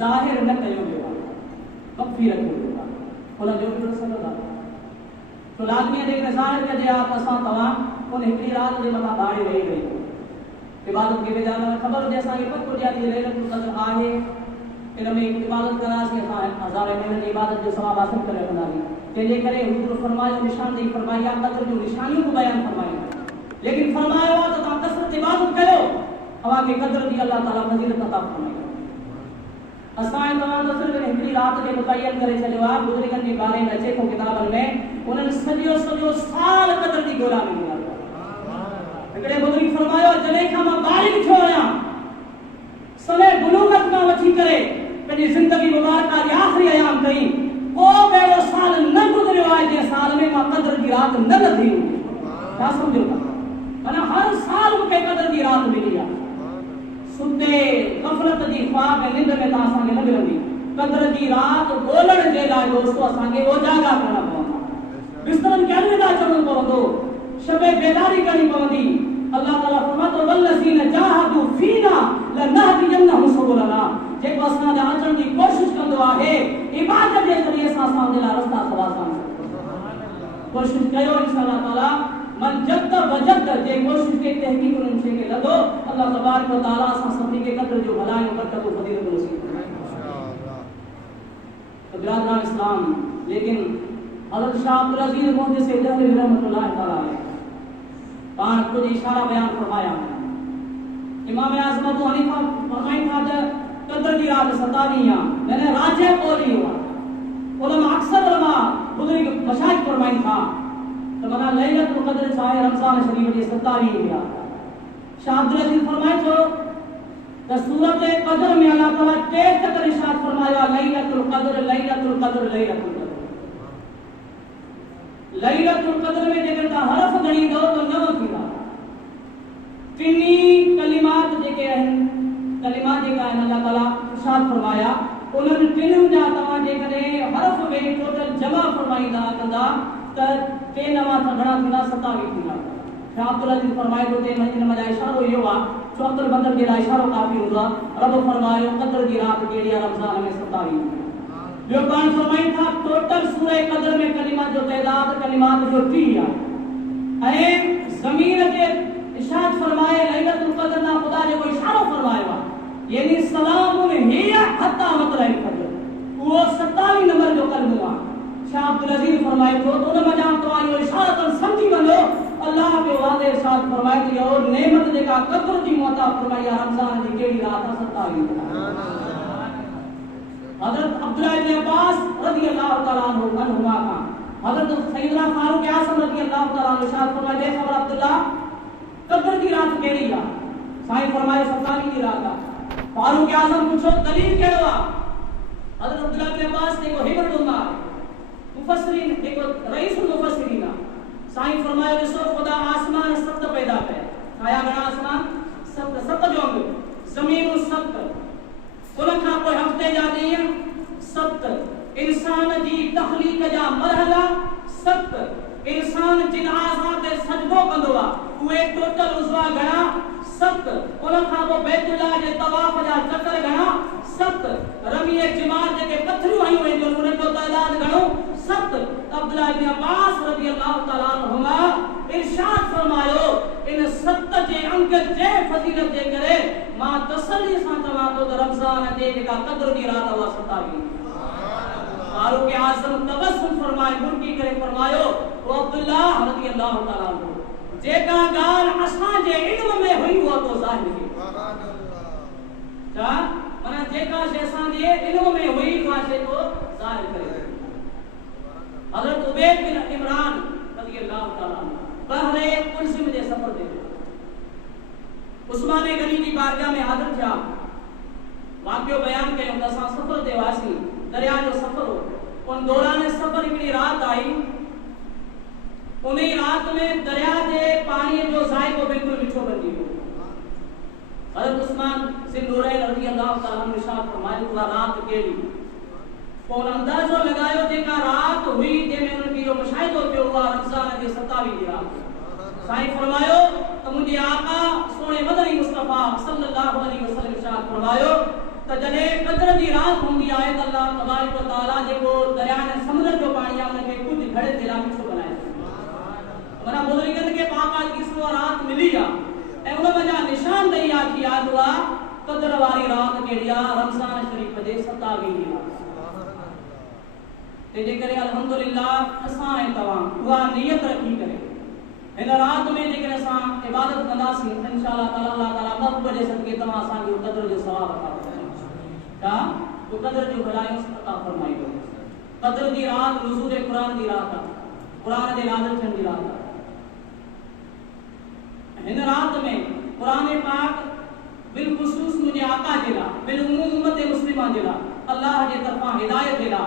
ज़ाहिर न कयो वियो आहे, मख़फ़ी रखियो वियो आहे। उन जो बि मसइलो आहे। तो लाज़मी आहे जेकॾहिं ज़ाहिर कजे आहे त असां तव्हां उन हिकिड़ी राति जे मथां भाड़े वेही रहियो इबादत खे वेझा न ख़बर हुजे असांखे पतो हुजे थी लैलतुल क़द्र आहे इन में इबादत कंदासीं असां हज़ार महीननि जी इबादत जो सवाब हासिल करे रखंदासीं। तंहिंजे करे हुज़ूर फरमायो निशानदेही फरमाई आहे क़द्र जो निशानियूं बि बयानु फरमायूं लेकिन फरमायो आहे त तव्हां कसरत इबादत कयो अवांखे क़द्र जी अल्लाह ताला फज़ीलत अता फरमाई। असां तव्हां त सिर्फ़ हिकिड़ी राति जे मुतयन करे छॾियो आहे। बुज़ुर्गनि जे बारे में अचे थो किताबनि में उन्हनि सॼो साल क़द्र जी ॻोल्हा में ॾिना। हिकिड़े बुज़ुर्ग फरमायो जॾहिं खां मां बालिग़ थियो आहियां समय बुलूगत खां वठी करे पंहिंजी ज़िंदगी मुबारका जी आख़िरी अयाम ताईं को अहिड़ो साल न गुज़रियो आहे जंहिं साल में मां क़द्र जी राति न लथी हुई। छा सम्झो था? माना हर साल मूंखे क़द्र जी राति मिली आहे। सुते गफ़लत जी ख्वाब ऐं निंड में तव्हां असांखे न मिलंदी। क़द्र जी राति ॻोल्हण जे लाइ दोस्तो असांखे ओजागा करणा पवंदा, बिस्तरनि खे अलविदा चवणो पवंदो, शबे बेदारी करणी पवंदी। अल्लाह ताला फरमातो वल्लज़ीन जाहदू फीना लनहदियन्नहुम सुबुलना। जेको असां जा अचण जी कोशिश कंदो आहे इबादत जे ज़रिए सां असां उन लाइ रस्ता सवासान कोशिश कयो इंशाअल्लाह ताला मन जद वजद जे कोशिश के तहकीक उन शे के लदो अल्लाह तबारक व तआला असां सभी के क़द्र जो भलाई बरकत व फजीलत नसीब करे इंशाअल्लाह। तो बिरादरान इस्लाम लेकिन हज़रत शाह अब्दुल अजीज मोहद्दिस दहलवी रहमतुल्लाह तआला अलैह पान कुछ इशारा बयान फरमाया। इमाम आज़म अबू हनीफा फरमाई था त क़द्र की रात 27 मैंने राजे बोली हुआ उलमा अक्सर उलमा बुजुर्ग मशाइख फरमाई था तो मना लैलतुल क़द्र चाहे रमजान शरीफ जी 27 हुआ। शाह अब्दुल अजीज फरमाए तो त सूरत क़द्र में अल्लाह ताला टे तक इरशाद फरमाया लैलतुल क़द्र लैलतुल क़द्र लैलतुल क़द्र। लैलतुल क़द्र में जेकर ता हरफ गणी दो तो 9 थींदा। टिनी कलिमात जेके आहिनि कलिमात जेका आहिनि अल्लाह ताला इरशाद फरमाया उन्हनि टिनिनि जा तव्हां जेकॾहिं हरफ वेही टोटल जमा फरमाईंदा कंदा त 3 नवा घणा थींदा 27 थींदा। शाह अब्दुल अजीज फरमाए थो ते हिन मजा इशारो इहो आहे छो अब्दुल बदर जे लाइ इशारो काफ़ी हूंदो आहे। रब फरमायो क़द्र जी राति कहिड़ी आहे रमज़ान में 27। ॿियो पाण फरमाई था टोटल सूरह क़द्र में कलिमात जो तइदाद कलिमात जो 3 आहे ऐं ज़मीन जे इरशाद फरमाए लैलतुल क़द्र ना खुदा जो इशारो फरमायो आहे यानी सलामुन हिया हत्ता मतलल क़द्र वो 27 नंबर जो कलमो आहे। शाह अब्दुल अजीज फरमाए थो तो उन मजा तो आयो इशारा तो समझी वञो अल्लाह के वादे इरशाद फरमाए थी और नेमत जेका क़द्र जी मोता फरमाई रमजान जी केड़ी रात 27 सुभान अल्लाह। हजरत अब्दुल्लाह इब्न अब्बास रज़ियल्लाहु तआला अन्हुमा का हजरत सैयदना फारूक आज़म रज़ियल्लाहु तआला अन्हु इरशाद फरमाए खबर अब्दुल्लाह क़द्र की रात केड़ी है? साईं फरमाए 27 की रात है। फारूक आज़म पूछो दलील केड़ो है? हजरत अब्दुल्लाह इब्न अब्बास देखो हिब्रुल उम्मा मुफस्सिरीन देखो रईसुल मुफस्सिरीन साईं फरमाए ॾिसो खुदा आसमान 7 पैदा कया आया घणा आसमान 7 जो अंग ज़मीन 7 उन खां पोइ हफ़्ते जा ॾींहं 7 इंसान जी तख़लीक़ जा मरहला 7 इंसान जिन आज़ा ते सजदो कंदो आहे उहे टोटल उज़वा घणा 7 उन खां पोइ बैतुल्लाह जे तवाफ़ जा चकर घणा 7 रमीए जिमार जेके पथरियूं हयूं वेंदियूं उन जो तइदाद घणो 7। अब्दुल्लाह इब्न अब्बास रज़ियल्लाहु तआला अन्हुमा इरशाद फरमायो इन 7 जे अंग जे फज़ीलत जे करे मां तसल्ली सां चवां थो त रमज़ान जे जेका क़द्र जी रात उहा 27 फारूक आज़म तबस्सुम फरमाए मुर्की करे फरमायो ओ अब्दुल्लाह रज़ियल्लाहु तआला अन्हु जेका ॻाल्हि असां जे इल्म में हुई उहा तो ज़ाहिर थी सुभान अल्लाह। छा माना जेका शइ असां जे इल्म में हुई उहा शइ तो ज़ाहिर करे हज़रत उबैद बिन इमरान रज़ियल्लाहु तआला बहरे कुल्सुम जे सफ़र ते उस्मान गनी जी बारगाह में हाज़िर थिया वाक़ियो बयान कयो त असां सफ़र ते वासी दरिया जो सफ़र हो उन दौरान सफ़र हिकिड़ी रात आई उन्हीं रात में दरिया जे पानी जो जायको बिल्कुल मिठो बनी हो। हज़रत उस्मान से नूरैन रज़ी अल्लाह तआला अन्हु इरशाद फरमायो उहा रात केड़ी कोन अंदाजो लगायो जेका रात हुई जंहिंमें उन्हनि जो मुशाहिदो थियो हुआ रमज़ान जे 27 दी रात। साईं फरमायो त मुंहिंजे आका सोने मदनी मुस्तफा सल्लल्लाहु अलैहि वसल्लम इरशाद फरमायो त जॾहिं क़द्र जी रात हूंदी आहे त अल्लाह तबारक व तआला जेको दरिया ऐं समुंड जो पाणी आहे उनखे कुझु घड़े ते मिठो बनाए मना बुजुर्गन के पाक आज की सो रात मिली आ ए उन वजा निशान दई आ की याद हुआ क़द्र वाली रात केड़िया रमजान शरीफ जे 27 दी रात ते जे करे अल्हम्दुलिल्लाह असां ऐं तवां उहा नियत रखी करे इन रात में जे करे असां इबादत कंदासीं इंशाअल्लाह ताला अल्लाह ताला महबूब जे सदके तवां असां जो क़द्र जो सवाब अता फरमाए का वो क़द्र जो भलायूं अता फरमाईंदो। क़द्र दी रात नुज़ूल कुरान दी रात कुरान जे नाज़िल थियण दी रात इन रात में कुरान पाक बिलखुसूस मुझे आका जेला बिलउमूम उम्मत मुस्लिमा जेला अल्लाह जे तरफा हिदायत जेला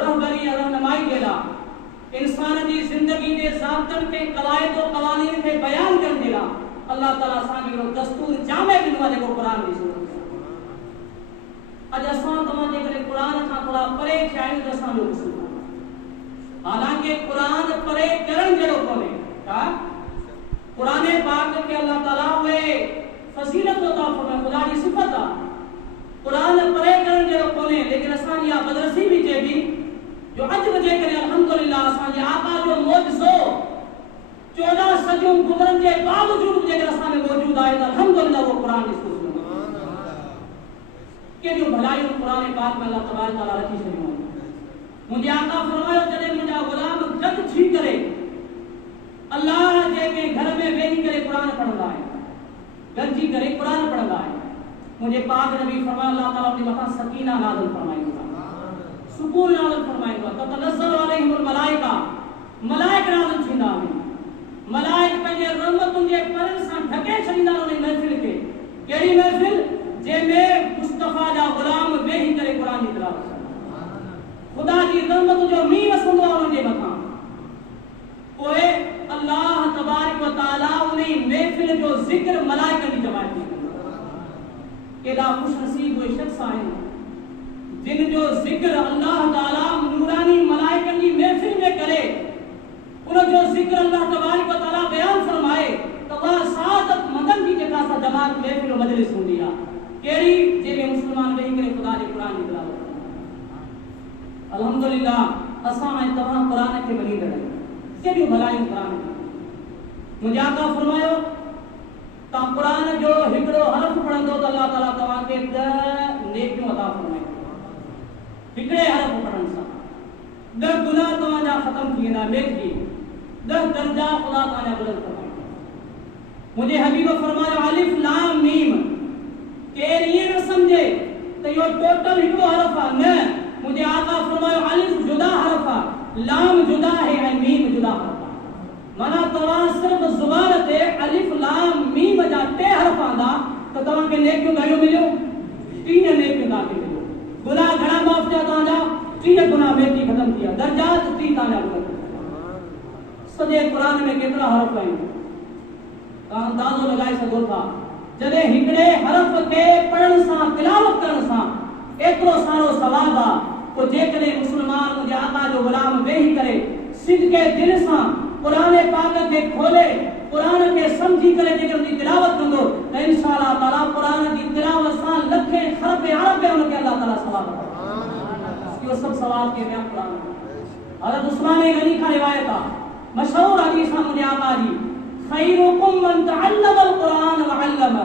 रहबरी रहनुमाई जेला इंसान जी जिंदगी जे ज़ाब्तन के क़वाइद व क़वानीन के बयान कर जेला अल्लाह ताला सां दस्तूर जामे दिनो जेको कुरान दी सूरत अज असां तमाम जे करे कुरान खां थोड़ा परे थियायूं त असां जो कसूर हालांकि कुरान परे करण जहिड़ो कोन्हे का कुरान पाक के अल्लाह ताला वे फजीलत अता फरमाए खुदा जी सिफत आ कुरान परे करण जो कोने लेकिन असा या बदरसी भी चेबी जो अज वजे करे अल्हम्दुलिल्लाह असा जे आका जो मौजज़ो 14 सदियों गुजरन के बावजूद जे असा में मौजूद है अल्हम्दुलिल्लाह वो कुरान की सुभान अल्लाह के जो भलाई कुरान पाक में अल्लाह तबारक तआला रखी छयो मुझे आका फरमायो जने मुझा गुलाम जग छी करे अल्लाह जे के घर में वेही करे कुरान पढ़दा है गंजी करे कुरान पढ़दा है मुझे पाक नबी फरमाया अल्लाह ताला अपनी मथा सकीना नाज़िल फरमाएगा सुकून नाज़िल फरमाएगा ततनज़्ज़ल अलैहिमुल मलाइका मलाइक नाज़िल थींदा मलाइक पंहिंजे रहमतुनि जे परन सां ढके छॾींदा उन महफ़िल के कहिड़ी महफ़िल जंहिंमें मुस्तफा जा गुलाम वेही करे कुरान जी तिलावत खुदा जी रहमत जो मींहुं वसंदो आहे उन जे मथां पोइ अल्लाह तबारक व तआला उन्हीं महफिल जो जिक्र मलाइकनि जी जमात थी केॾा खुशनसीब उहे शख्स आहिनि जिन जो जिक्र अल्लाह ताला नूरानी मलाइकनि जी महफिल में करे उन जो जिक्र अल्लाह तबारक व तआला बयान फरमाए त उहा सादत मंदन जी जेका सा जमात महफिल मजलिस हूंदी आहे कहिड़ी जंहिंमें मुस्लमान वेही करे ख़ुदा जे क़ुरान जी तिलावत अल्हम्दुलिल्लाह असां ऐं तव्हां क़ुरान खे मञींदड़ केॾियूं भलायूं कुरान मुझे आका फरमायो ता कुरान जो हिकड़ो हरफ पढ़ंदो त अल्लाह ताला तव्हां के 10 नेकियूं अता फरमाए हिकड़े हरफ पढ़ण सां 10 गुनाह तव्हां जा खत्म थी वेंदा नेकी 10 दर्जा खुदा तव्हां जा बुलंद फरमाए मुझे हबीब फरमायो अलिफ लाम मीम के ये न समझे त यो टोटल हिकड़ो हरफ आ न मुझे आका फरमायो अलिफ जुदा हरफ आ लाम जुदा है और मीम जुदा है माना तवा सिर्फ जुबान ते अलिफ लाम मीम जा 3 हरफ आंदा तो तवा के नेकियों गायो मिलो 3 नेकियों दा के मिलो गुनाह घणा माफ जा ता जा 3 गुनाह बेटी खत्म किया दर्जात 3 ता जा सदे कुरान में कितना हरफ आइन ता अंदाजो लगाई सको था जदे हिकड़े हरफ के पढ़न सा तिलावत करन सा एतरो सारो सवाब आ तो जेकरे मुसलमान मुझे आका जो गुलाम वेही करे सिद्ध के दिल सा कुरान पाक के खोले कुरान के समझी करे जेकर उनकी तिलावत कंदो त इंशाअल्लाह ताला कुरान की तिलावत सा लखे खरब अरब उनके अल्लाह ताला सवाब देता यो सब सवाब के बयान कुरान हज़रत उस्मान गनी का रिवायत है मशहूर हदीस है मुझे आका जी खैरुकुम मन तअल्लमल कुरान व अल्लमा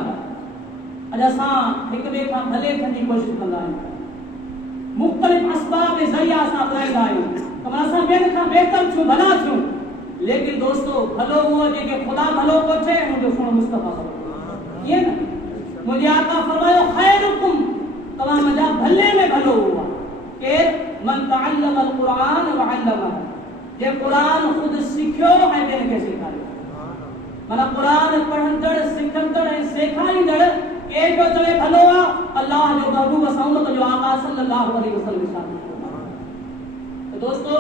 अजा एक बे का भले थी कोशिश कंदा मुख्तलिफ असबाब जरिया सा अपनाईंदा आहियूं त असां ॿियनि खां बेहतर छूं भला छूं लेकिन दोस्तों भलो हुओ जेके खुदा भलो पहुंचे उनजो सुनो मुस्तफा ये ना मुझे आका फरमायो खैरुकुम तवा मजा भले में भलो हुआ के मन तअल्लम अल कुरान व अल्लमा जे कुरान खुद सीखियो ऐं ॿियनि खे सेखारियो माना कुरान पढ़ंदड़ सिखंदड़ ऐं सेखारींदड़ के जो चवे भलो आ अल्लाह जो महबूब असां उम्मत जो आका सल्लल्लाहु अलैहि वसल्लम तो दोस्तों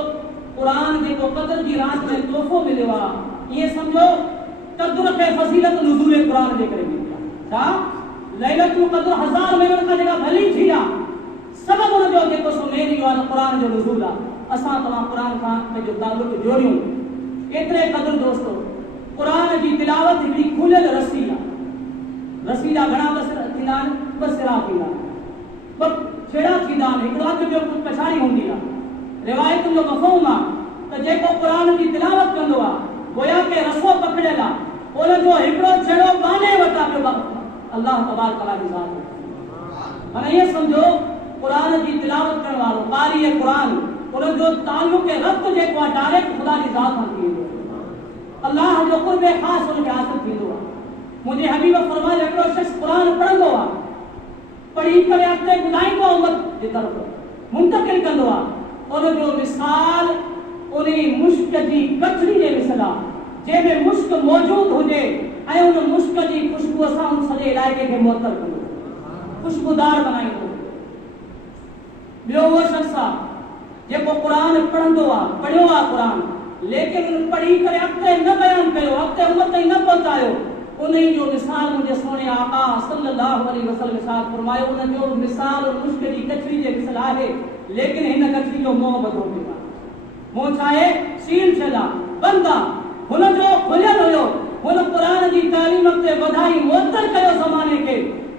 कुरान जेको क़द्र जी रात में तोहफो मिलियो आहे ये समझो क़द्र के फज़ीलत नुज़ूल कुरान जे करे मिली आहे छा लैलतुल क़द्र 1000 महीननि खां जेका भली थी आहे सबब उन जो जेको सो मेन इहो आहे कुरान जो नुज़ूल आहे असां तव्हां कुरान खां पंहिंजो तालुक जोड़ियूं एतिरे क़द्र दोस्तो कुरान जी तिलावत हिकिड़ी खुलियल रसी आहे रसी जा घणा बसर थींदा आहिनि ॿ सिरा थींदा आहिनि ॿ छेड़ा थींदा आहिनि हिकिड़ो अॻु ॿियो कुझु पछाड़ी हूंदी आहे रिवायतुनि जो मफ़हूम आहे त जेको कुरान जी तिलावत कंदो आहे गोया के रसो पकड़ियल आहे उन जो हिकिड़ो छेड़ो गाने वटा पियो अल्लाह तबारक तआला जी ज़ात माना इहे सम्झो कुरान जी तिलावत करण वारो क़ारी कुरान उन जो ताल्लुक रब्त जेको आहे डायरेक्ट ख़ुदा जी ज़ात सां थी वेंदो अल्लाह जो क़ुर्ब ख़ासि उन खे हासिल थींदो आहे मुंहिंजे हबीब फरमायो हिकिड़ो शख़्स कुरान पढ़ंदो आहे पढ़ी करे अॻिते ॿुधाईंदो उम्मत जे तरफ़ मुंतक़िल कंदो आहे उन जो मिसाल उन मुश्क जी कचरी जे मिसल आहे जंहिंमें मुश्क मौजूद हुजे ऐं उन मुश्क जी ख़ुशबू सां उन सॼे इलाइक़े खे मुअत्तर कंदो ख़ुशबूदार बनाईंदो ॿियो उहो शख़्स आहे जेको कुरान पढ़ंदो आहे पढ़ियो आहे कुरान लेकिन उन पढ़ी करे अॻिते न बयान कयो अॻिते उम्मत ताईं न पहुचायो उन जो मिसाल मुंहिंजे सोने आका सल्लल्लाहु अलैहि वसल्लम इरशाद फरमायो उन जो मिसाल मुश्क जी कचरी जे मिसल आहे लेकिन हिन कचरी जो मुंहुं ॿधो पियो आहे मुंहुं छा आहे सील थियल आहे बंदि आहे हुन जो खुलियल हुयो हुन कुरान जी तालीम ते वधाई मुअत्तर कयो ज़माने खे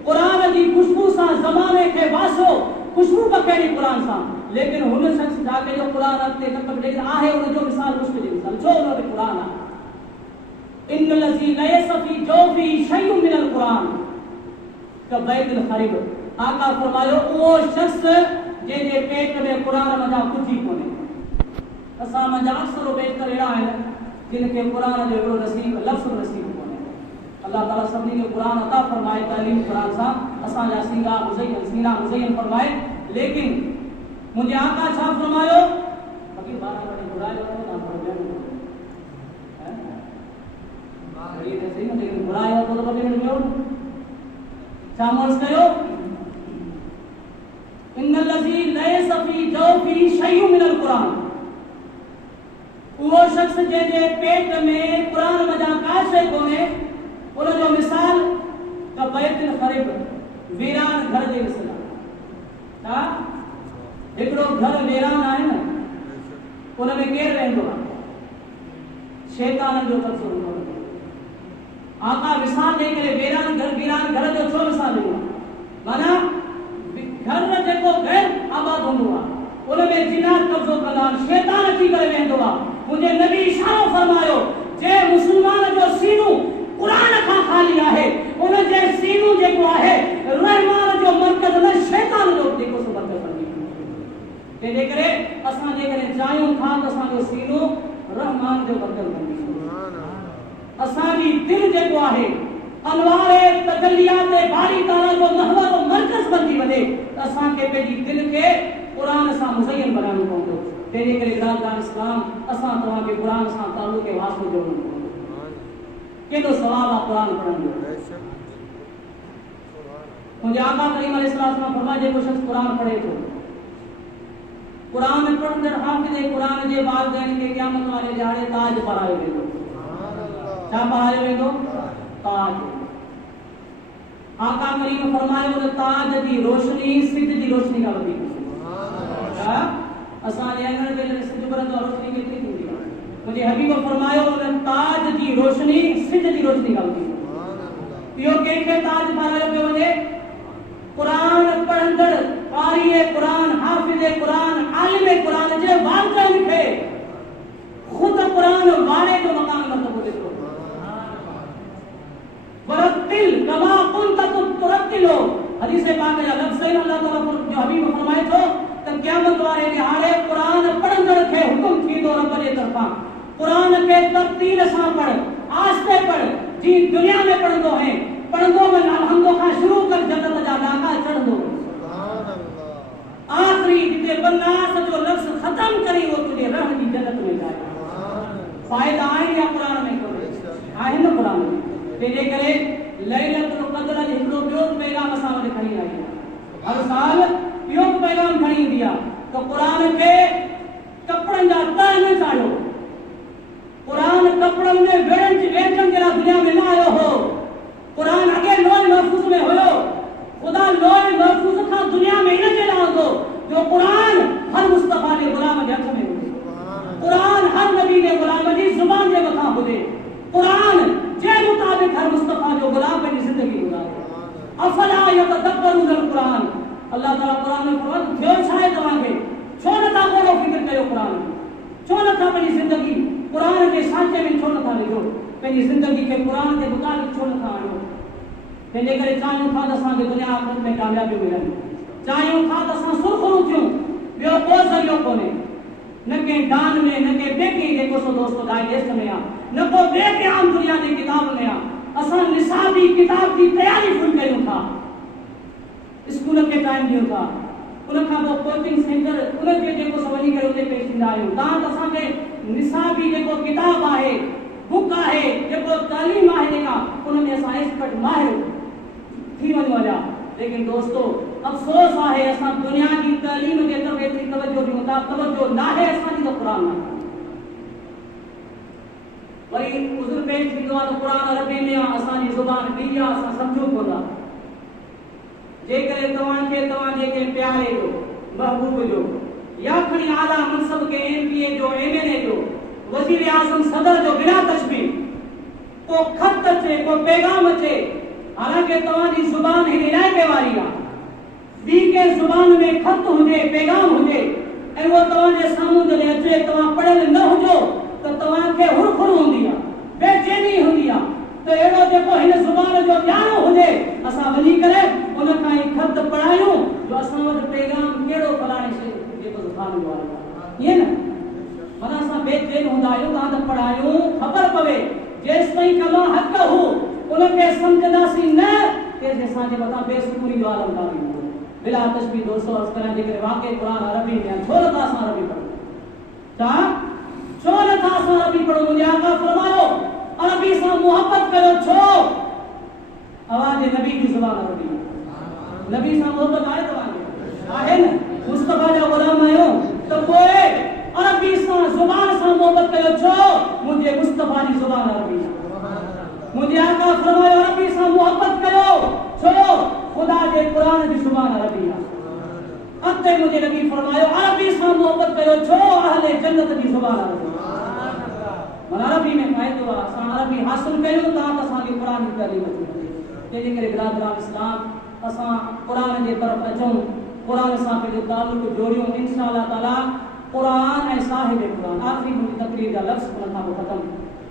कुरान जी खुशबू सां ज़माने खे वासो खुशबू पकड़ी कुरान सां लेकिन हुन शख़्स जाके जो कुरान अॻिते न पढ़े लेकिन आहे उन जो मिसाल मुश्क जी मिसाल छो उन में कुरान आहे इन लज़ी लयस फी जोफी शय्युन मिनल कुरान कबैतुल खरीब आका फरमायो वो शख्स जे पेट में कुरान मजा कुछ ही कोने असां मजा अक्सर पेट करे अहिड़ा आहिनि जिनखे कुरान जो हिकिड़ो नसीब लफ़्ज़ नसीब कोने अल्लाह ताला सभिनी खे कुरान अता फरमाए तालीम कुरान सां असांजा सीना मुज़य्यन फरमाए लेकिन मुंहिंजे आका छा फरमायो फकीर 12 घंटे घुरायो ना फरमायो ये तो सही है लेकिन बुराई हो तो कभी नहीं हो सामर्थ करो इन्नल लज़ी लयस फी जौफी शय्युन मिनल कुरान वो शख्स जे पेट में कुरान मजा काशे कोने उन जो मिसाल का बैतुल खरीब वीरान घर जे मिसाल हा हिकड़ो घर वीरान आहे न उन में केर रहंदो आहे शैतान जो तस्वर आका मिसाल दे करे वीरान घर जो छो मिसाल ॾिनो माना घर जेको गैर आबाद हूंदो आहे उन में जिनात कब्ज़ो कंदा आहिनि शैतान अची करे वेंदो आहे मुंहिंजे नबी इशारो फरमायो जे मुस्लमान जो सीनो कुरान खां खाली आहे उन जे सीनो जेको आहे रहमान जो मरकज़ न शैतान जो जेको सो मरकज़ बणी तंहिंजे करे असां जे करे चाहियूं था त असांजो सीनो रहमान जो मरकज़ बणी असांजी दिल जेको आहे अनवारे तजल्लियात बारी ताला जो महवर और मरकज़ बनी वने असांखे पंहिंजी दिल खे कुरान सां मुज़य्यन बनाइणो पवंदो तंहिंजे करे ग़ुलाम इस्लाम असां तव्हांखे कुरान सां ताल्लुक़ वास्तो जोड़णो पवंदो केॾो सवाब आहे कुरान पढ़ण जो मुंहिंजे आका करीम अलैहिस्सलाम फरमाए जेको शख़्स कुरान पढ़े थो कुरान पढ़ंदड़ हाफ़िज़ कुरान जे वालिदैन खे क़यामत वारे ॾियारे ताज पारायो वेंदो क्या पारायो वेंदो ताज आका करीम फरमायो उन ताज जी रोशनी सिज जी रोशनी का वधीक सुभान असां जे अंगण में जॾहिं सिज बरंदो रोशनी केतिरी थींदी आहे मुंहिंजे हबीब फरमायो उन ताज जी रोशनी सिज जी रोशनी का वधीक इहो कंहिंखे ताज पारायो पियो वञे कुरान पढ़ंदड़ क़ारी कुरान हाफ़िज़ कुरान आलिम कुरान जे वालिदैन खे खुद कुरान वारे जो मकाम मर्तबो ॾिनो वरतिल कमा कुंत तुरतिलो हदीस पाक जा लफ्ज़ है अल्लाह ताला जो हबीब फरमाए थो त क़यामत वारे ॾियारे कुरान पढ़ंदड़ खे हुकुम थींदो रब जे तरफां कुरान खे तरतील सां पढ़ आस्ते पढ़ जी दुनिया में पढ़ंदो है पढ़ंदो में अलहमदो खां शुरू कर जन्नत जा ॾाका चढ़ंदो सुभान अल्लाह आखिरी जिते वनास जो लफ्ज़ खत्म करी वो तुझे रहण जी जन्नत में जाए फायदा आहे या कुरान में कोन्हे आहे न कुरान में तंहिंजे करे लैलतुल क़द्र जो हिकिड़ो ॿियो पैगाम असां वटि खणी आई आहे हर साल ॿियो पैगाम खणी ईंदी आहे त क़ुरान खे कपड़न जा तह न चाढ़ो। कुरान कपड़न में वेचन जरा दुनिया में ना आयो हो। कुरान अगे लोह महफूज में होयो। खुदा लोह महफूज था दुनिया में इन जे लांदो जो कुरान हर मुस्तफा ने गुलाम के हथ में हो। कुरान हर नबी ने गुलाम की जुबान जे मथा हुजे। कुरान जे मुताबिक हर मुस्तफा जो गुलाम की जिंदगी गुजारे। अफला यतदब्बरून कुरान। अल्लाह ताला कुरान में फरमायो थियो छाए तवाके छो न था कोड़ो फिक्र कयो कुरान छो न था अपनी जिंदगी कुरान के सांचे में छो न था लिखो अपनी जिंदगी के कुरान के मुताबिक छो न था आयो। तेने करे चाहियो था असां के दुनिया आखिरत में कामयाबी मिलनी। चाहियो था असां सुरखरू थियूं बियो को जरियो कोने न के दान में न के बेके के को सो दोस्तो डाइजेस्ट में आ न को बेके आम दुनिया की किताब में आ। असां निसाबी किताब की तैयारी फुल कयूं था। स्कूल के टाइम दियो था उन का वो कोचिंग सेंटर उन जे जेको सवनी करे उते पेश थींदा आहियूं। तव्हां असांखे निसाबी जेको किताब आहे बुक आहे जेको तालीम आहे जेका उन में असां एक्सपर्ट माहिर थी वञूं अॼा। लेकिन दोस्तो अफ़सोस आहे असां दुनिया की तालीम जे तरफ़ एतिरी तवज्जो ॾियूं था तवज्जो नाहे असांजी त क़ुरान न वरी उज़ुर पेश थींदो आहे त क़ुरान अरबी में आहे असांजी ज़ुबान ॿी आहे असां सम्झूं कोन था। जेकरे तव्हांखे तव्हांजे के प्यारे जो महबूब जो या खणी आला मनसब के एमपीए जो एमएनए जो वजीर आजम सदर जो बिना तशबीह को खत अचे को पैगाम अचे हालांकि तव्हांजी ज़ुबान हिन इलाइक़े वारी आहे ॿी के ज़ुबान में खत हुजे पैगाम हुजे ऐं उहो तव्हांजे साम्हूं जॾहिं अचे तव्हां पढ़ियल न हुजो त तव्हांखे हुरखुर हूंदी आहे बेचैनी हूंदी आहे तो एड़ो जेको हिन ज़ुबान जो ॼाणो हुजे असां वञी करे उन खां ई खत पढ़ायूं जो असां वटि पैगाम कहिड़ो फलाणे शइ जेको ज़ुबान जो आहे ईअं न माना असां बेचैन हूंदा आहियूं तव्हां त पढ़ायूं ख़बर पवे जेसि ताईं कमा हक़ हू उनखे सम्झंदासीं न तेसि असांजे मथां बेसुकूनी जो आलम तारी हूंदो बिला तशबीह दोस्तो अर्ज़ करण जे करे वाक़ई क़ुरान अरबी में छो नथा असां अरबी पढ़ूं छा छो नथा असां अरबी पढ़ूं। मुंहिंजे आका फरमायो अरबी से मोहब्बत करो छो आवाज नबी की जुबान अरबी नबी से मोहब्बत आए तव्हांखे आहे न मुस्तफा जा गुलाम आयो तो पोए अरबी से जुबान से मोहब्बत कयो छो मुझे मुस्तफा की जुबान अरबी मुझे आका फरमायो अरबी से मोहब्बत कयो छो खुदा के कुरान की जुबान अरबी अते मुझे नबी फरमायो अरबी से मोहब्बत कयो छो अहले जन्नत की जुबान अरबी मन अरबी में फ़ाइदो आहे असां अरबी हासिल कयूं था त असांखे क़ुरान जी तालीम अचे। तंहिंजे करे बिरादरान इस्लाम असां क़ुरान जे तरफ़ अचूं क़ुरान सां पंहिंजो तालुक़ जोड़ियूं इंशा अल्लाह ताला क़ुरान ऐं साहिब क़ुरान आख़िरी मुंहिंजी तक़रीर जा लफ़्ज़ उन खां पोइ ख़तमु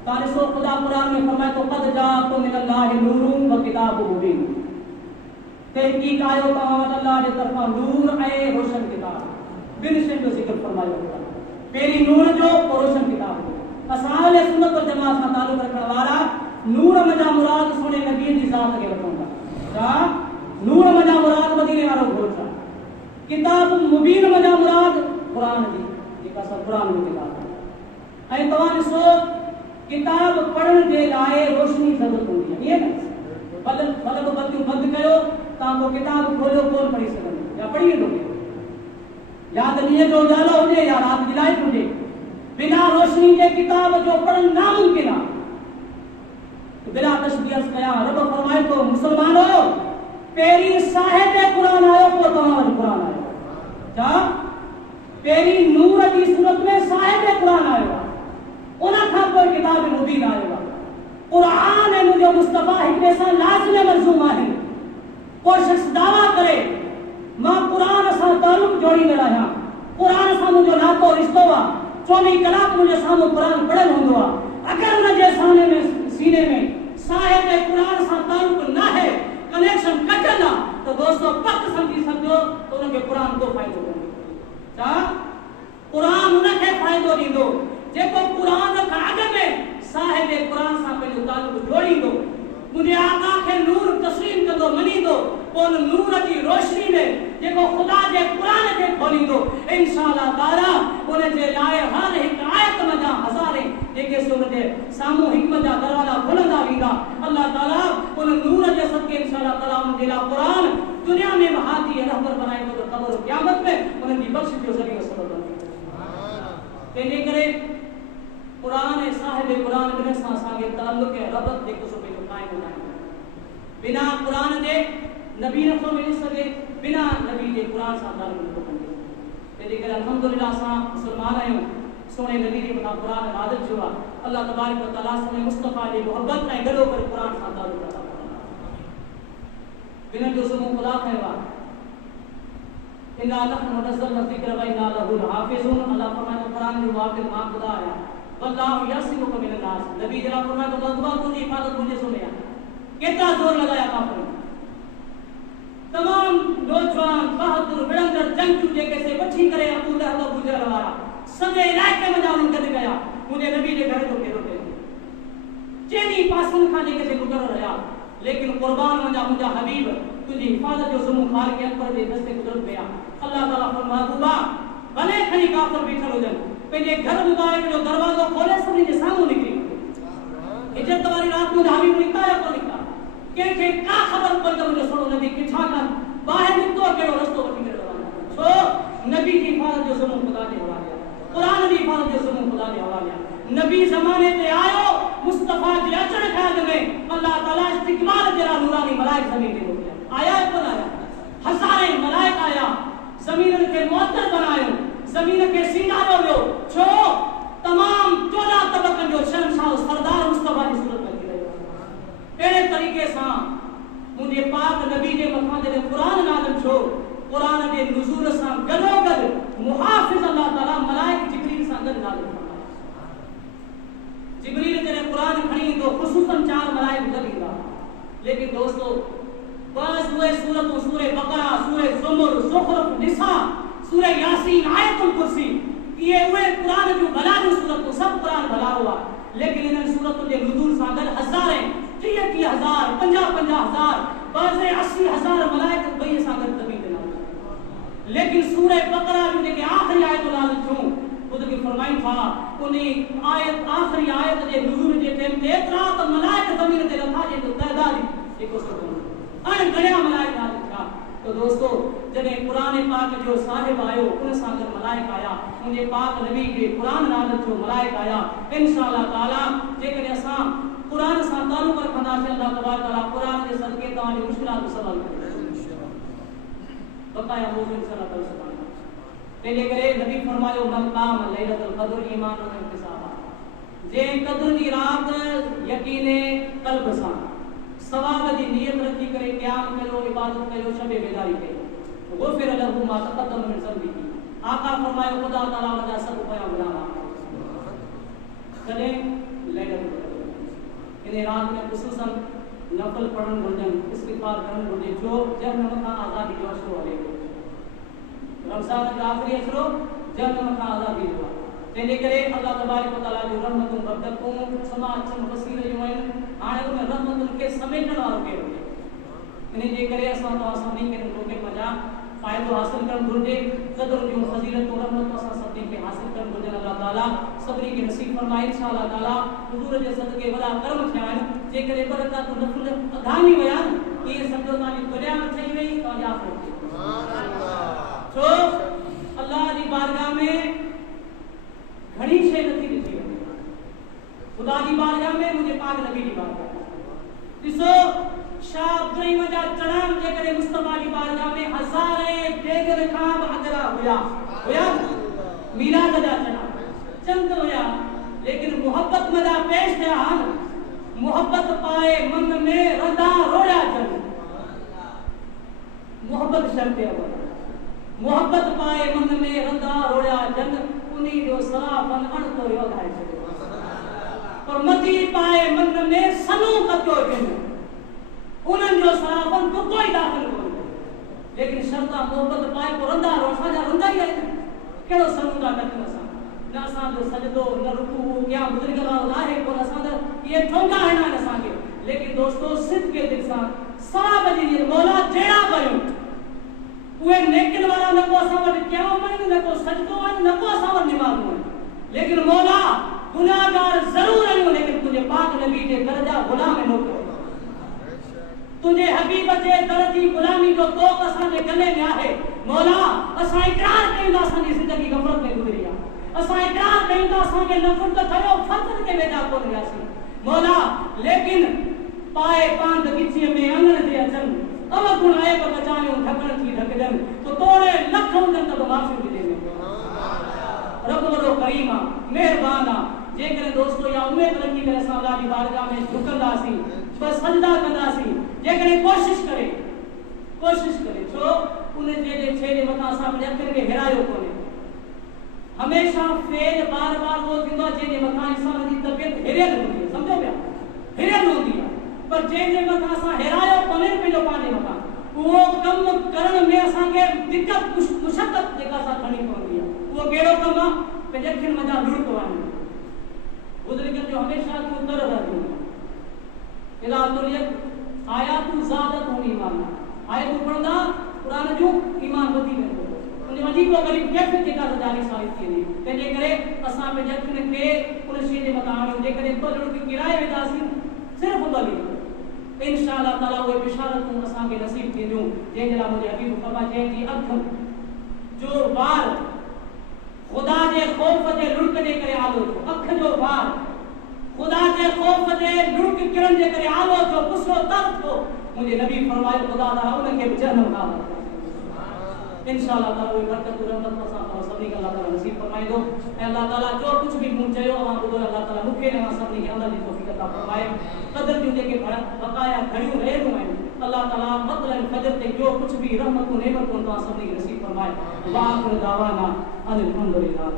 तव्हां ॾिसो ख़ुदा क़ुरान में फरमाए थो क़द जाअकुम मिनल्लाहि नूरुन व किताबुम मुबीन तहक़ीक़ आयो तव्हां वटि अल्लाह जे तरफ़ां नूर ऐं रोशन किताब ॿिनि शयुनि जो ज़िक्र फरमायो पहिरीं नूर जो पोइ रोशन किताब जो असांजे सुन्नत वल जमात सां तालुक़ रखण वारा नूर मजा मुराद सोने नबी जी ज़ात खे वठूं था छा नूर मजा मुराद मदीने वारो घोट आहे किताब मुबीन मजा मुराद क़ुरान जी जेका असां क़ुरान जो किताब ऐं तव्हां ॾिसो किताब पढ़ण जे लाइ रोशनी ज़रूरत हूंदी आहे ईअं न बल्ब बत्तियूं बंदि कयो तव्हां को किताब खोलियो कोन पढ़ी सघंदो या पढ़ी वेंदो या त ॾींहं जो उजालो हुजे या राति जी लाइट हुजे बिना रोशनी के किताब जो पढ़न नामुमकिन है। बिला तशबीह कया रब फरमाए तो मुसलमानों पेरी साहिब कुरान आयो को तव्हां कुरान आयो छा पेरी नूर की सूरत में साहिब कुरान आयो उन खां पोइ किताब मुबीन आयो कुरान ऐं मुंहिंजो मुस्तफा हिकड़े सां लाज़िम मलज़ूम आहिनि। कोई शख्स दावा करे मां कुरान सां तालुक़ जोड़ींदड़ आहियां कुरान सां मुंहिंजो नातो रिश्तो आहे 24 कलाक मुझे सामने कुरान पढ़ल होंदो अगर मुझे सामने में सीने में साहिब कुरान से ताल्लुक ना है कनेक्शन कटल तो दोस्तों पक समझी समझो तो उनके कुरान को फायदो दो छा कुरान उनके फायदो दींदो जेको कुरान का आगे में साहिब कुरान से पंहिंजो ताल्लुक जोड़ींदो मुझे आका के नूर तस्लीम कंदो मनींदो कोन नूर की रोशनी में जेको खुदा जे कुरान के खोलींदो इंशाअल्लाह ताला उन जे लाए हर एक आयत मजा हज़ारे जेके से उन जे सामू हिकमत जा दरवाजा खुलंदा वेंदा अल्लाह ताला उन नूर जे सदके इंशाअल्लाह ताला उन जे लाए कुरान दुनिया में महादी रहबर बनाए तो कब्र क़यामत में उन की बख्शिश जो ज़रियो सबब बने तेने करे कुरान साहिब कुरान बिन सागे ताल्लुक है रबत देखो सो पे कायम हो जाए बिना कुरान दे नबी न तो मिल सके बिना नबी के कुरान सा ताल्लुक को बंदे तेने करे अल्हम्दुलिल्लाह सा मुसलमान आयो सोने नबी के बता कुरान आदत जो अल्लाह तबारक व तआला से मुस्तफा की मोहब्बत में गलो कर कुरान सा ताल्लुक रखा बिना जो सुनो खुदा कहवा इन्ना नहनु नज़लना ज़िक्र व इन्ना लहु हाफिज़ून अल्लाह फरमाता कुरान जो वाक़िद मां खुदा आया वल्लाहु यसिमुका मिनन नास नबी जरा फरमाता खुदा तुझे हिफाजत मुझे सुने कितना जोर लगाया काफिर तमाम नौजवान बहादुर विरंगर जंगजू जे कैसे बच्ची करे अबू लहब अबू जहल वाला सजे इलाके में जाऊं कर गया मुझे नबी के घर जो के रोके चेनी पासन खाने के से गुजर रहा लेकिन कुर्बान हो जा मुझा हबीब तुझी हिफाजत जो सुमु खाल के अंदर दे दस्ते गुजर गया अल्लाह ताला फरमाता भले खनी काफिर बैठल हो जन पे घर मुबारक जो दरवाजा खोले सबनी के सामने निकली इज्जत वाली रात में हबीब निकला या तो निकला के का खबर पड़ मुझे सुनो नबी के छाका बाहर निकतो केड़ो रास्तो वठी करे रवाना सो नबी की हिफाजत जो सुमु खुदा ने हवाले कुरान की हिफाजत जो सुमु खुदा ने हवाले नबी जमाने पे आयो मुस्तफा जी अचर ख्याल में अल्लाह ताला इस्तिकबाल तेरा नूरानी मलाइक जमीन पे हो आया कौन आया हजारे मलाइक आया जमीन के मुअत्तर बनायो जमीन के सिंगारो लो छो तमाम 14 तबकन जो शहंशाह सरदार मुस्तफा की सूरत में गिरे एड़े तरीके सा मुझे पाक नबी ने मथा दे कुरान नाज़िल छो कुरान के नुज़ूल सा गलो गल मुहाफिज अल्लाह ताला मलाइक जिब्रील सा गल नाज़िल जिब्रील तेरे कुरान खणी तो खुसूसन 4 मलाइक दबीगा लेकिन दोस्तों बस हुए सूरह बकरा सूरह ज़ुमर ज़ुखरुफ निसा सूरह यासीन आयतुल कुर्सी ये हुए कुरान जो भला जो सूरत को सब कुरान भला हुआ लेकिन इन सूरतों के नुज़ूल सागल हजारें 30,000 50,000 बस 80,000 मलाइक बई सागल दबी देना लेकिन सूरह बकरा जो के आखिरी आयत नाज़िल छो खुद की फरमाई था उन्हीं आयत आखिरी आयत के नुज़ूल के टाइम ते इतना तो मलाइक जमीन ते रखा जे तो तादाद एको सो अन गणिया मलाइक नाज़िल था तो दोस्तों जने कुरान पाक जो साहिब आयो उन सागर मलाइक आया मुझे पाक नबी के कुरान नाज़िल जो मलाइक आया इंशाअल्लाह ताला जे करे असा कुरान सा ताल्लुक रखना से अल्लाह तबारक ताला कुरान के सदके ताली मुश्किलात को सवाल करे बकाया मौजूद सल्लल्लाहु अलैहि वसल्लम तेरे करे नबी फरमायो मन काम लैलतुल कद्र ईमान और इंतसाब जे कद्र की रात यकीने कल्ब सा सवाब दी नियत रखी करे क़याम करो इबादत करो शबे बेदारी करो वो फिर लहू मा तक़द्दम मिन ज़ंबी आका फरमायो खुदा ताला वजा सब बयान बनावा कने लैलतुल कद्र इन रात में खुसूसन नफल पढ़न घुर्जन इस्तिग़फार करन घुर्जे जो जहन्नम का आजादी जो अशरो हले रमजान का आखिरी अशरो जहन्नम का आजादी हुआ तेने करे अल्लाह तबारक व तआला जो रहमतुन बरकतुन समाज चम वसीले जो आइन आने उन रहमतुन के समेटण वालो के इने जे करे असा तो सभी के लोगे मजा फायदो हासिल करन घुर्जे कदर जो फजीलत और रहमत असा सभी के हासिल करन घुर्जे अल्लाह ताला सबरी के नसीब फरमाए इंशाअल्लाह ताला हुजूर जे सदके वला कर्म थियान जे करे बरकत नफल अधामी बयान ये समझो तानी दुनिया में थई वई तो आखिरत सुभान अल्लाह तो अल्लाह दी बारगाह में घणी शे नथी ॾिठी खुदा की बारगाह में मुझे पाक नबी की बारगाह ॾिसो शाह अब्दुर्रहीम जा चढ़ान जे करे मुस्तफा की बारगाह में हज़ारे डेगर खां अगरा हुया मीराद जा चढ़ा चंद हुया लेकिन मोहब्बत में जा पेश थिया मोहब्बत पाए मन में रंधा रोया जन मोहब्बत शर्त है मोहब्बत पाए मन में रंधा रोया जन उन्हीं जो सलाफन अण तो योगाए पर मती पाए मन में सनो कतो जन उन्हन जो सलाफन तो कोई दाखिल कोई लेकिन शर्ता मोहब्बत पाए को रंधा रोसा जा रंधा ही है केड़ो सनो का कतो सा ना सा जो सजदो न रुकू क्या बुजुर्ग ला है को सा ये ठोंगा है ना सा के लेकिन दोस्तों सिद्ध के दिल सा साहब जी मौला जेड़ा कयो वे नेकिन वाला न को समझ क्या मन न को सजदो न को समझ निमाज में लेकिन मौला गुनाहगार जरूर है लेकिन तुझे पाक नबी के दर्जा गुलाम न को तुझे हबीब जे दर्जी गुलामी जो तो असा के गले में आहे मौला असा इकरार कयूं असा जी जिंदगी गफलत में गुजरी असा इकरार असा के नफर तो थयो फजर के वेदा कोन यासी मौला लेकिन पाए पांद गिची में अनन दे अचन अब गुण आए पर बचायो ढकण थी ढकदन तो तोड़े लखों दन तो माफी दे रब वडो करीमा मेहरबाना जे करे दोस्तों या उम्मीद रखी करे असां अल्लाह जी बारगाह में झुकंदासी बस सजदा कंदासी जे करे कोशिश करे छो उन जे छे जे मथा असां अपने अखिन के हिरायो कोने हमेशा फेल बार-बार वो थींदो जे जे मथा इंसान जी तबियत हिरियल होंदी है समझो पिया हिरियल होंदी है पर जे मथा असां हिरायो कोने पे जो पाने मथा वो कम करण में असां के दिक्कत मुशक्कत जेका सा खणी पवंदी है वो केड़ो कम पे जखिन मजा लुड़क वानी बुजुर्गन जो हमेशा तू कर रहती इला तुलियत आयातु ज़ादत हुन ईमान आयत पढ़दा कुरान जो ईमान वधी वेंदो उन वधी को गरीब कैफियत जेका जारी साबित थींदी तंहिंजे करे असां पे जखिन के उन शइ जे मथां आणियो जे करे तो लुड़क किराए वेंदासीं सिर्फ बली इंशाअल्लाह ताला वो बिशारतूं असां के नसीब थींदियूं जंहिं जे लाइ मुंहिंजे हबीब फरमा जंहिं जी अख जो वार खुदा जे खौफ जे लुड़क जे करे आलो थो अख जो वार खुदा जे खौफ जे लुड़क किरण जे करे आलो थो गुस्सो तर थो मुंहिंजे नबी फरमायो खुदा दा उन के जन्म का इंशाअल्लाह ताला वो बरकत रहमत असां सभी का अल्लाह ताला नसीब फरमाइंदो ऐं अल्लाह ताला जो कुछ भी मूं चयो अवां ॿुधो अल्लाह ताला मूंखे ऐं सभिनी खे अमल जी तौफ़ीक़ अता फरमाए क़दर जूं जेके बक़ाया घड़ियूं रहियूं आहिनि अल्लाह ताला मतलब फजर ते जो कुछ भी रहमतूं नेमतूं तव्हां सभिनी खे नसीब फरमाए वा आखिर दावाना अल्हम्दुलिल्लाह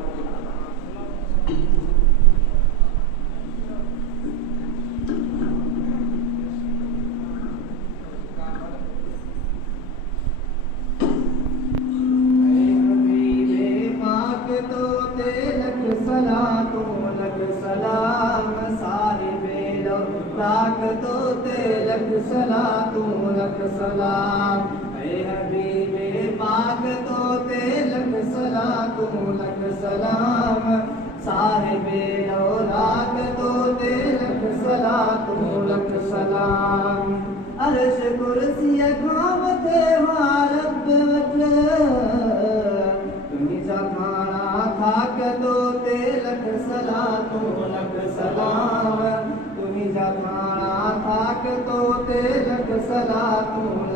सलाम ऐ हबीबे पाक तो ते लख सलाम साहिबे औलाद तो ते लख सलाम अर्श कुर्सी खाम थे रब वट तुमी जा खाना थाक तो ते लख सलाम तुमी जा खाना थाक तो ते लख सलाम